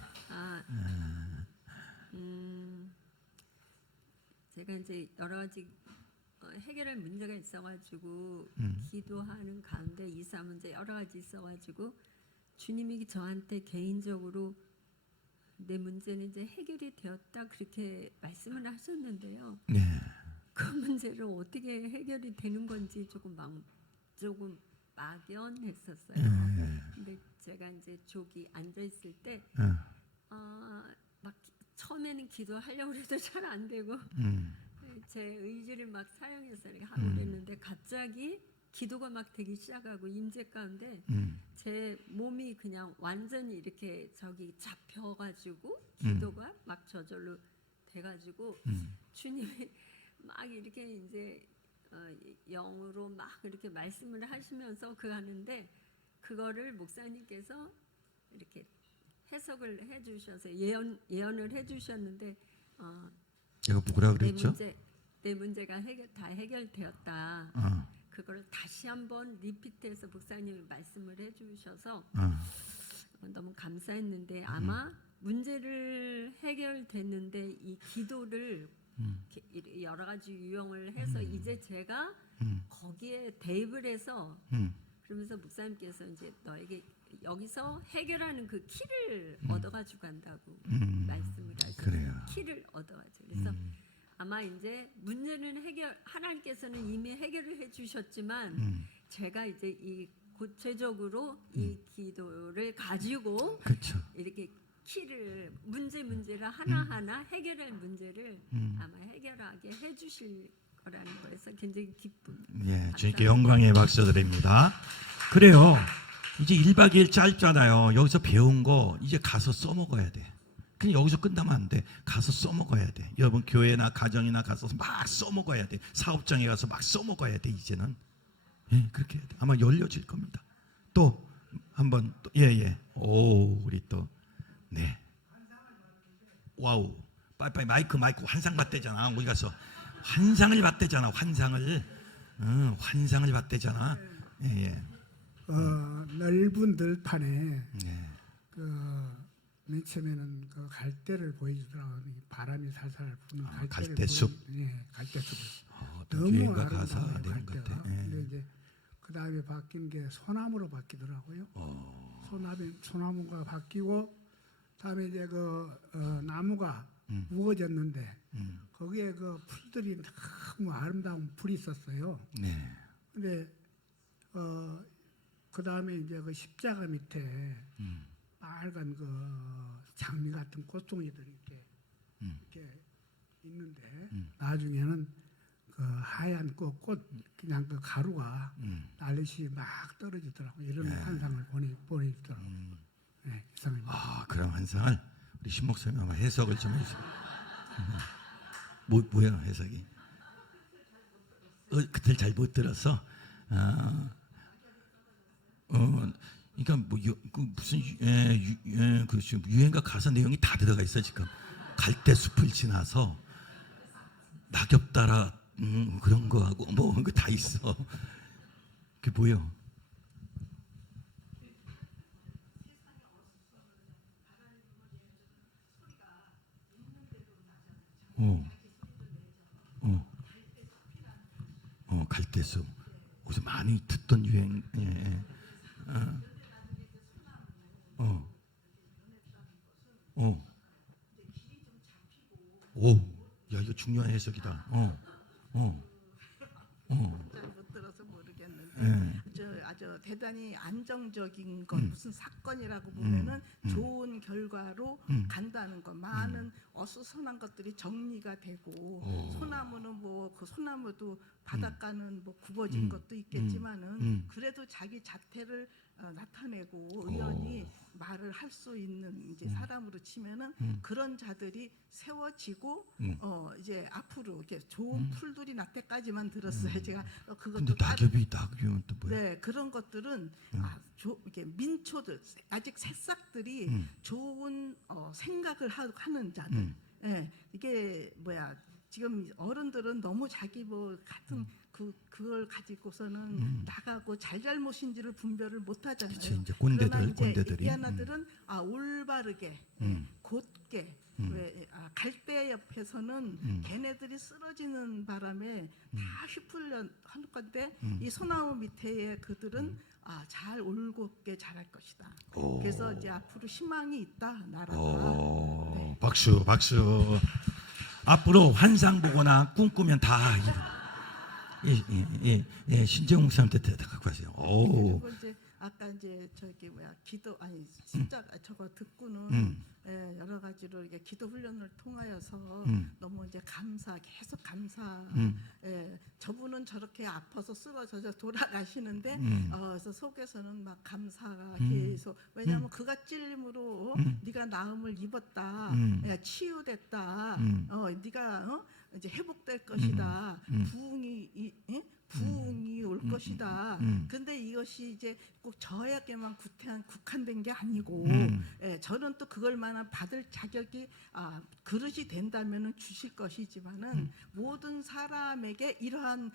제가 이제 여러 가지 해결할 문제가 있어가지고 기도하는 가운데 이사 문제 여러 가지 있어가지고 주님이 저한테 개인적으로 내 문제는 이제 해결이 되었다 그렇게 말씀을 하셨는데요. 그 문제를 어떻게 해결이 되는 건지 조금 막연했었어요. 근데 제가 이제 저기 앉아 있을 때 막 처음에는 기도하려고 해도 잘 안 되고 제 의지를 막 사용해서 이렇게 하고 그랬는데 갑자기 기도가 막 되기 시작하고 임재 가운데 제 몸이 그냥 완전히 이렇게 저기 잡혀가지고 기도가 막 저절로 돼가지고 주님이 막 이렇게 이제 영으로 막 이렇게 말씀을 하시면서 하는데 그거를 목사님께서 이렇게 해석을 해주셔서 예언을 해주셨는데 이거 뭐라 그랬죠? 내 문제가 다 해결되었다. 그걸 다시 한번 리피트해서 목사님이 말씀을 해주셔서 너무 감사했는데 아마 문제를 해결됐는데 이 기도를 여러 가지 유형을 해서 이제 제가 거기에 대입을 해서 그러면서 목사님께서 이제 너에게 여기서 해결하는 그 키를 얻어가지고 간다고 말씀을 하셨어요. 그래요. 키를 얻어가지고 그래서 아마 이제 문제는 하나님께서는 이미 해결을 해주셨지만 제가 이제 이 구체적으로 이 기도를 가지고 그렇죠. 이렇게 키를 문제를 하나하나 해결할 문제를 아마 해결하게 해주실 거라는 거에서 굉장히 기쁩니다. 주님께 영광의 박수 드립니다. 그래요. 이제 1박 2일 짧잖아요. 여기서 배운 거 이제 가서 써먹어야 돼. 그냥 여기서 끝나면 안 돼. 가서 써먹어야 돼. 여러분 교회나 가정이나 가서 막 써먹어야 돼. 사업장에 가서 막 써먹어야 돼. 이제는 예, 그렇게 해야 돼. 아마 열려질 겁니다. 또 한번 예예. 오 우리 또 네. 와우. 빨리 마이크 환상 봤대잖아. 어디 가서 환상을 봤대잖아. 환상을 봤대잖아. 예. 넓은 들판에 네. 맨 처음에는 그 갈대를 보여주더라고요. 이 바람이 살살 부는 갈대를 갈대숲. 갈대숲. 또 너무 유행가 가사 아름다워요, 내용 갈대가. 같아. 예. 근데 이제 그 다음에 바뀐 게 소나무로 바뀌더라고요. 소나무가 바뀌고 다음에 이제 나무가 우거졌는데 거기에 그 풀들이 너무 아름다운 풀이 있었어요. 네. 근데 그 다음에 이제 그 십자가 밑에 빨간 그 장미 같은 꽃송이들이 이렇게 있는데 나중에는 그 하얀 꽃 그냥 그 가루가 날듯이 막 떨어지더라고요. 이런 환상을 보내주더라고요. 네, 이상입니다. 아 그런 환상을 우리 신 목사님 한번 해석을 좀 해주세요. 뭐야 해석이? 그때 잘 못 들었어. 그러니까 무슨 그 유행가 가사 내용이 다 들어가 있어 지금. 갈대 숲을 지나서 낙엽 따라 그런 거 하고 뭐 그 다 있어. 그게 뭐요? 갈대숲. 어디서 많이 듣던 유행. 오, 야 이거 중요한 해석이다. 잘 못 들어서 모르겠는데 아주 대단히 안정적인 것 무슨 사건이라고 보면은 좋은 결과로 간다는 것 많은 어수선한 것들이 정리가 되고 소나무는 뭐 그 소나무도 바닷가는 뭐 굽어진 것도 있겠지만은 그래도 자기 자태를 나타내고 의원이 말을 할 수 있는 이제 사람으로 치면은 그런 자들이 세워지고 이제 앞으로 이렇게 좋은 풀들이 날 때까지만 들었어요. 제가 근데 그것도 낙엽이면 또 뭐야? 네 그런 것들은 이게 민초들 아직 새싹들이 좋은 생각을 하는 자들. 예, 이게 뭐야 지금 어른들은 너무 자기 뭐 같은 그걸 가지고서는 나가고 잘잘못인지를 분별을 못 하잖아요. 그치, 이제 그러나 이제 꼰대들이. 이 하나들은 올바르게 곧게 왜 갈대 옆에서는 걔네들이 쓰러지는 바람에 다 휘둘려 할 건데 이 소나무 밑에 그들은 잘 올곧게 자랄 것이다. 그래서 이제 앞으로 희망이 있다 나라가. 네. 박수. 앞으로 환상 보거나 꿈꾸면 다 신재웅 목사님한테 대답하고 하세요. 오. 그리고 이제 아까 이제 저기 뭐야 기도 아니 진짜 저거 듣고는 여러 가지로 이게 기도 훈련을 통하여서 너무 이제 계속 감사. 저분은 저렇게 아파서 쓰러져서 돌아가시는데 그래서 속에서는 막 감사가 계속 왜냐하면 그가 찔림으로 네가 나음을 입었다, 치유됐다, 네가 이제 회복될 것이다, 부흥이 올 것이다. 근데 이것이 이제 꼭 저에게만 국한된 게 아니고 저는 또 그걸만한 받을 자격이 그릇이 된다면은 주실 것이지만은 모든 사람에게 이러한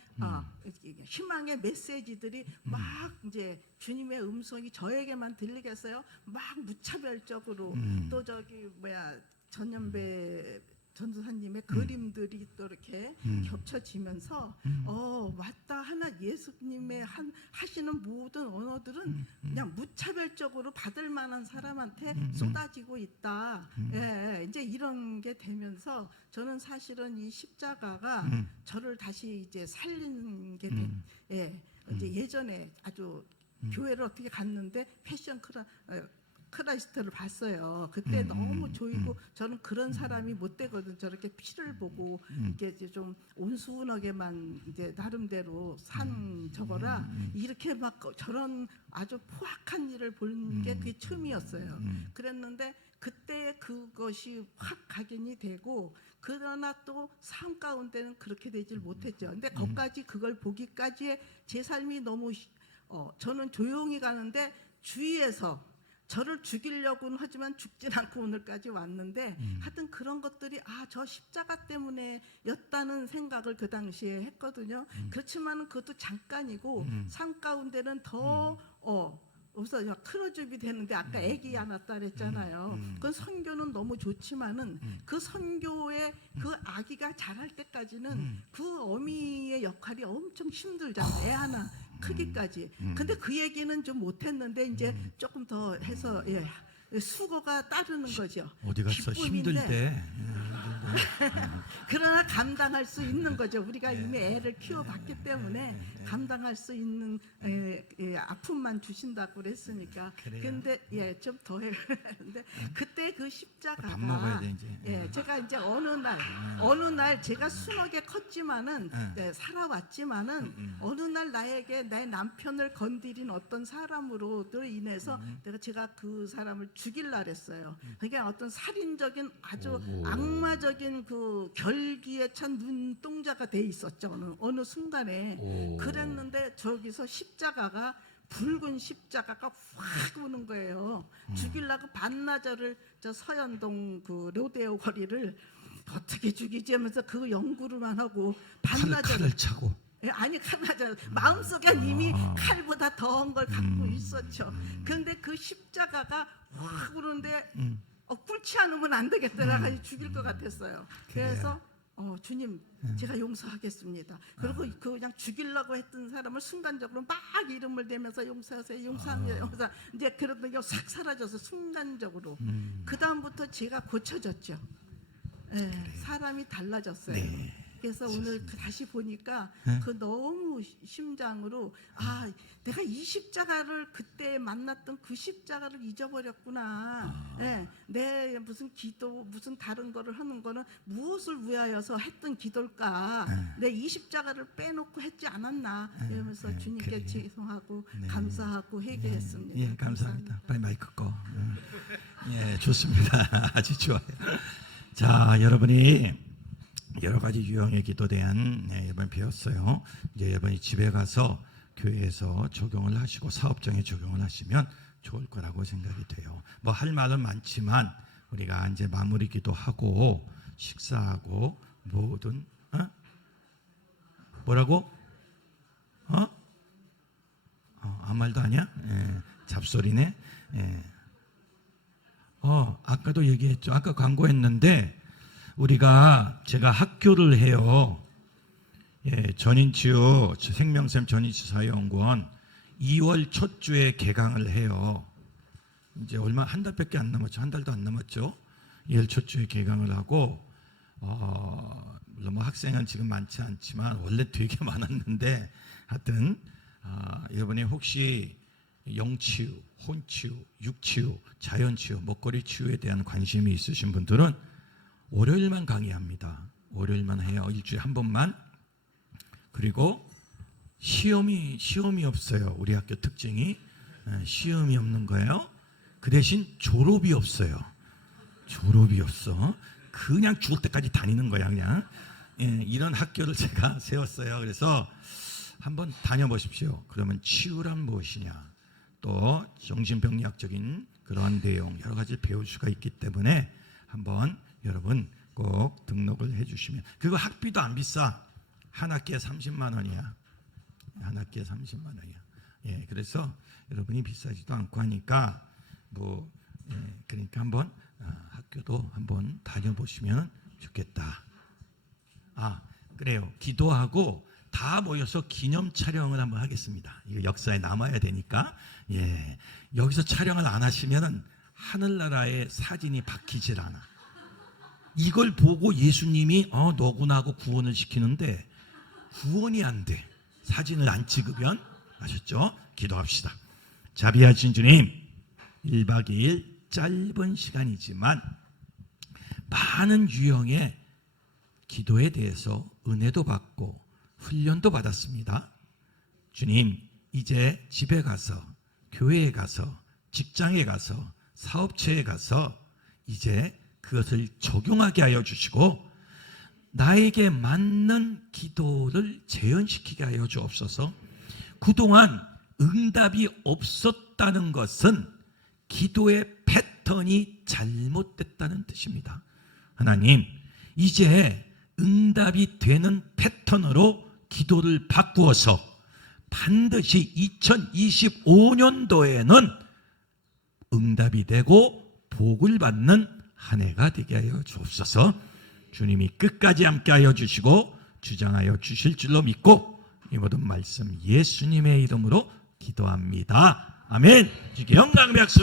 희망의 메시지들이 막 이제 주님의 음성이 저에게만 들리겠어요. 막 무차별적으로 또 저기 뭐야 전연배 전도사님의 그림들이 또 이렇게 겹쳐지면서 맞다 하나 예수님의 하시는 모든 언어들은 그냥 무차별적으로 받을 만한 사람한테 쏟아지고 있다. 이제 이런 게 되면서 저는 사실은 이 십자가가 저를 다시 이제 살린 게 이제 예전에 아주 교회를 어떻게 갔는데 패션 크라이스트를 봤어요. 그때 너무 조이고 저는 그런 사람이 못 되거든. 저렇게 피를 보고 이게 이제 좀 온순하게만 이제 나름대로 산 저거라 이렇게 막 저런 아주 포악한 일을 본 게 그게 처음이었어요. 그랬는데 그때 그것이 확 각인이 되고 그러나 또 삶 가운데는 그렇게 되질 못했죠. 근데 거기까지 그걸 보기까지의 제 삶이 너무 저는 조용히 가는데 주위에서 저를 죽이려고는 하지만 죽진 않고 오늘까지 왔는데 하여튼 그런 것들이 저 십자가 때문에였다는 생각을 그 당시에 했거든요. 그렇지만 그것도 잠깐이고 삶 가운데는 더 우선 크루즈비 되는데 아까 애기 하나 딸 했잖아요. 그건 선교는 너무 좋지만은 그 선교의 그 아기가 자랄 때까지는 그 어미의 역할이 엄청 힘들잖아요. 애 하나 크기까지. 근데 그 얘기는 좀 못했는데 이제 조금 더 해서 수고가 따르는 거죠. 어디 가서 기쁨인데. 힘들 때 그러나 감당할 수 있는 거죠. 우리가 이미 애를 키워봤기 때문에 감당할 수 있는 아픔만 주신다고 그랬으니까. 그래요. 근데 좀 더 해야 하는데 그때 그 밥 십자가가 먹어야 돼 이제. 제가 이제 어느 날 제가 순하게 컸지만은 살아왔지만은 어느 날 나에게 내 남편을 건드린 어떤 사람으로도 인해서 제가 그 사람을 죽일라 그랬어요. 그러니까 어떤 살인적인 아주 악마적인 그 결기에 찬 눈동자가 돼 있었죠. 어느 순간에. 그랬는데 저기서 십자가가 붉은 십자가가 확 오는 거예요. 죽이려고 반나절을 저 서현동 그 로데오 거리를 어떻게 죽이지 하면서 그 연구를만 하고 반나절 칼을 차고. 아니 칼나절 마음속엔 이미 칼보다 더한 걸 갖고 있었죠. 그런데 그 십자가가 확 오는데 꿇지 않으면 안 되겠다. 내가 죽일 것 같았어요. 그래서 주님 제가 용서하겠습니다. 그리고 그냥 죽이려고 했던 사람을 순간적으로 막 이름을 대면서 용서하세요, 용서합니다, 용서. 이제 그런 게 싹 사라져서 순간적으로. 그 다음부터 제가 고쳐졌죠. 사람이 달라졌어요. 네. 그래서 오늘 다시 보니까 그 너무 심장으로 내가 이 십자가를 그때 만났던 그 십자가를 잊어버렸구나. 내 무슨 기도 무슨 다른 거를 하는 거는 무엇을 위하여서 했던 기도일까. 내 이 십자가를 빼놓고 했지 않았나 이러면서 주님께 그래요. 죄송하고 감사하고 회개했습니다. 예, 감사합니다. 빨리 마이크 꺼. 예, 좋습니다. 아주 좋아요. 자, 여러분이 여러 가지 유형의 기도에 대한 여러분 배웠어요. 이제 여러분이 집에 가서 교회에서 적용을 하시고 사업장에 적용을 하시면 좋을 거라고 생각이 돼요. 뭐 할 말은 많지만 우리가 이제 마무리 기도하고 식사하고 모든 뭐라고? 아무 말도 아니야? 잡소리네. 아까도 얘기했죠. 아까 광고했는데 제가 학교를 해요. 전인치유 생명샘 전인치유 사회연구원 2월 첫 주에 개강을 해요. 이제 얼마 한 달밖에 안 남았죠. 한 달도 안 남았죠. 2월 첫 주에 개강을 하고 물론 뭐 학생은 지금 많지 않지만 원래 되게 많았는데 하여튼 여러분이 혹시 영치유, 혼치유, 육치유, 자연치유, 먹거리 치유에 대한 관심이 있으신 분들은 월요일만 강의합니다. 월요일만 해요. 일주일에 한 번만. 그리고 시험이 없어요. 우리 학교 특징이 시험이 없는 거예요. 그 대신 졸업이 없어요. 졸업이 없어. 그냥 죽을 때까지 다니는 거야 그냥. 이런 학교를 제가 세웠어요. 그래서 한번 다녀보십시오. 그러면 치유란 무엇이냐, 또 정신병리학적인 그러한 내용 여러 가지 배울 수가 있기 때문에 한번 여러분 꼭 등록을 해주시면. 그리고 학비도 안 비싸. 한 학기에 30만 원이야. 한 학기에 30만 원이야. 그래서 여러분이 비싸지도 않고 하니까 그러니까 한번 학교도 한번 다녀보시면 좋겠다. 그래요. 기도하고 다 모여서 기념 촬영을 한번 하겠습니다. 이거 역사에 남아야 되니까. 여기서 촬영을 안 하시면은 하늘나라의 사진이 박히질 않아. 이걸 보고 예수님이 너구나 하고 구원을 시키는데 구원이 안 돼. 사진을 안 찍으면. 아셨죠? 기도합시다. 자비하신 주님, 1박 2일 짧은 시간이지만 많은 유형의 기도에 대해서 은혜도 받고 훈련도 받았습니다. 주님, 이제 집에 가서, 교회에 가서, 직장에 가서, 사업체에 가서 이제 그것을 적용하게 하여 주시고 나에게 맞는 기도를 재현시키게 하여 주옵소서. 그동안 응답이 없었다는 것은 기도의 패턴이 잘못됐다는 뜻입니다. 하나님, 이제 응답이 되는 패턴으로 기도를 바꾸어서 반드시 2025년도에는 응답이 되고 복을 받는 한 해가 되게 하여 주옵소서. 주님이 끝까지 함께하여 주시고 주장하여 주실 줄로 믿고 이 모든 말씀 예수님의 이름으로 기도합니다. 아멘. 주께 영광 박수.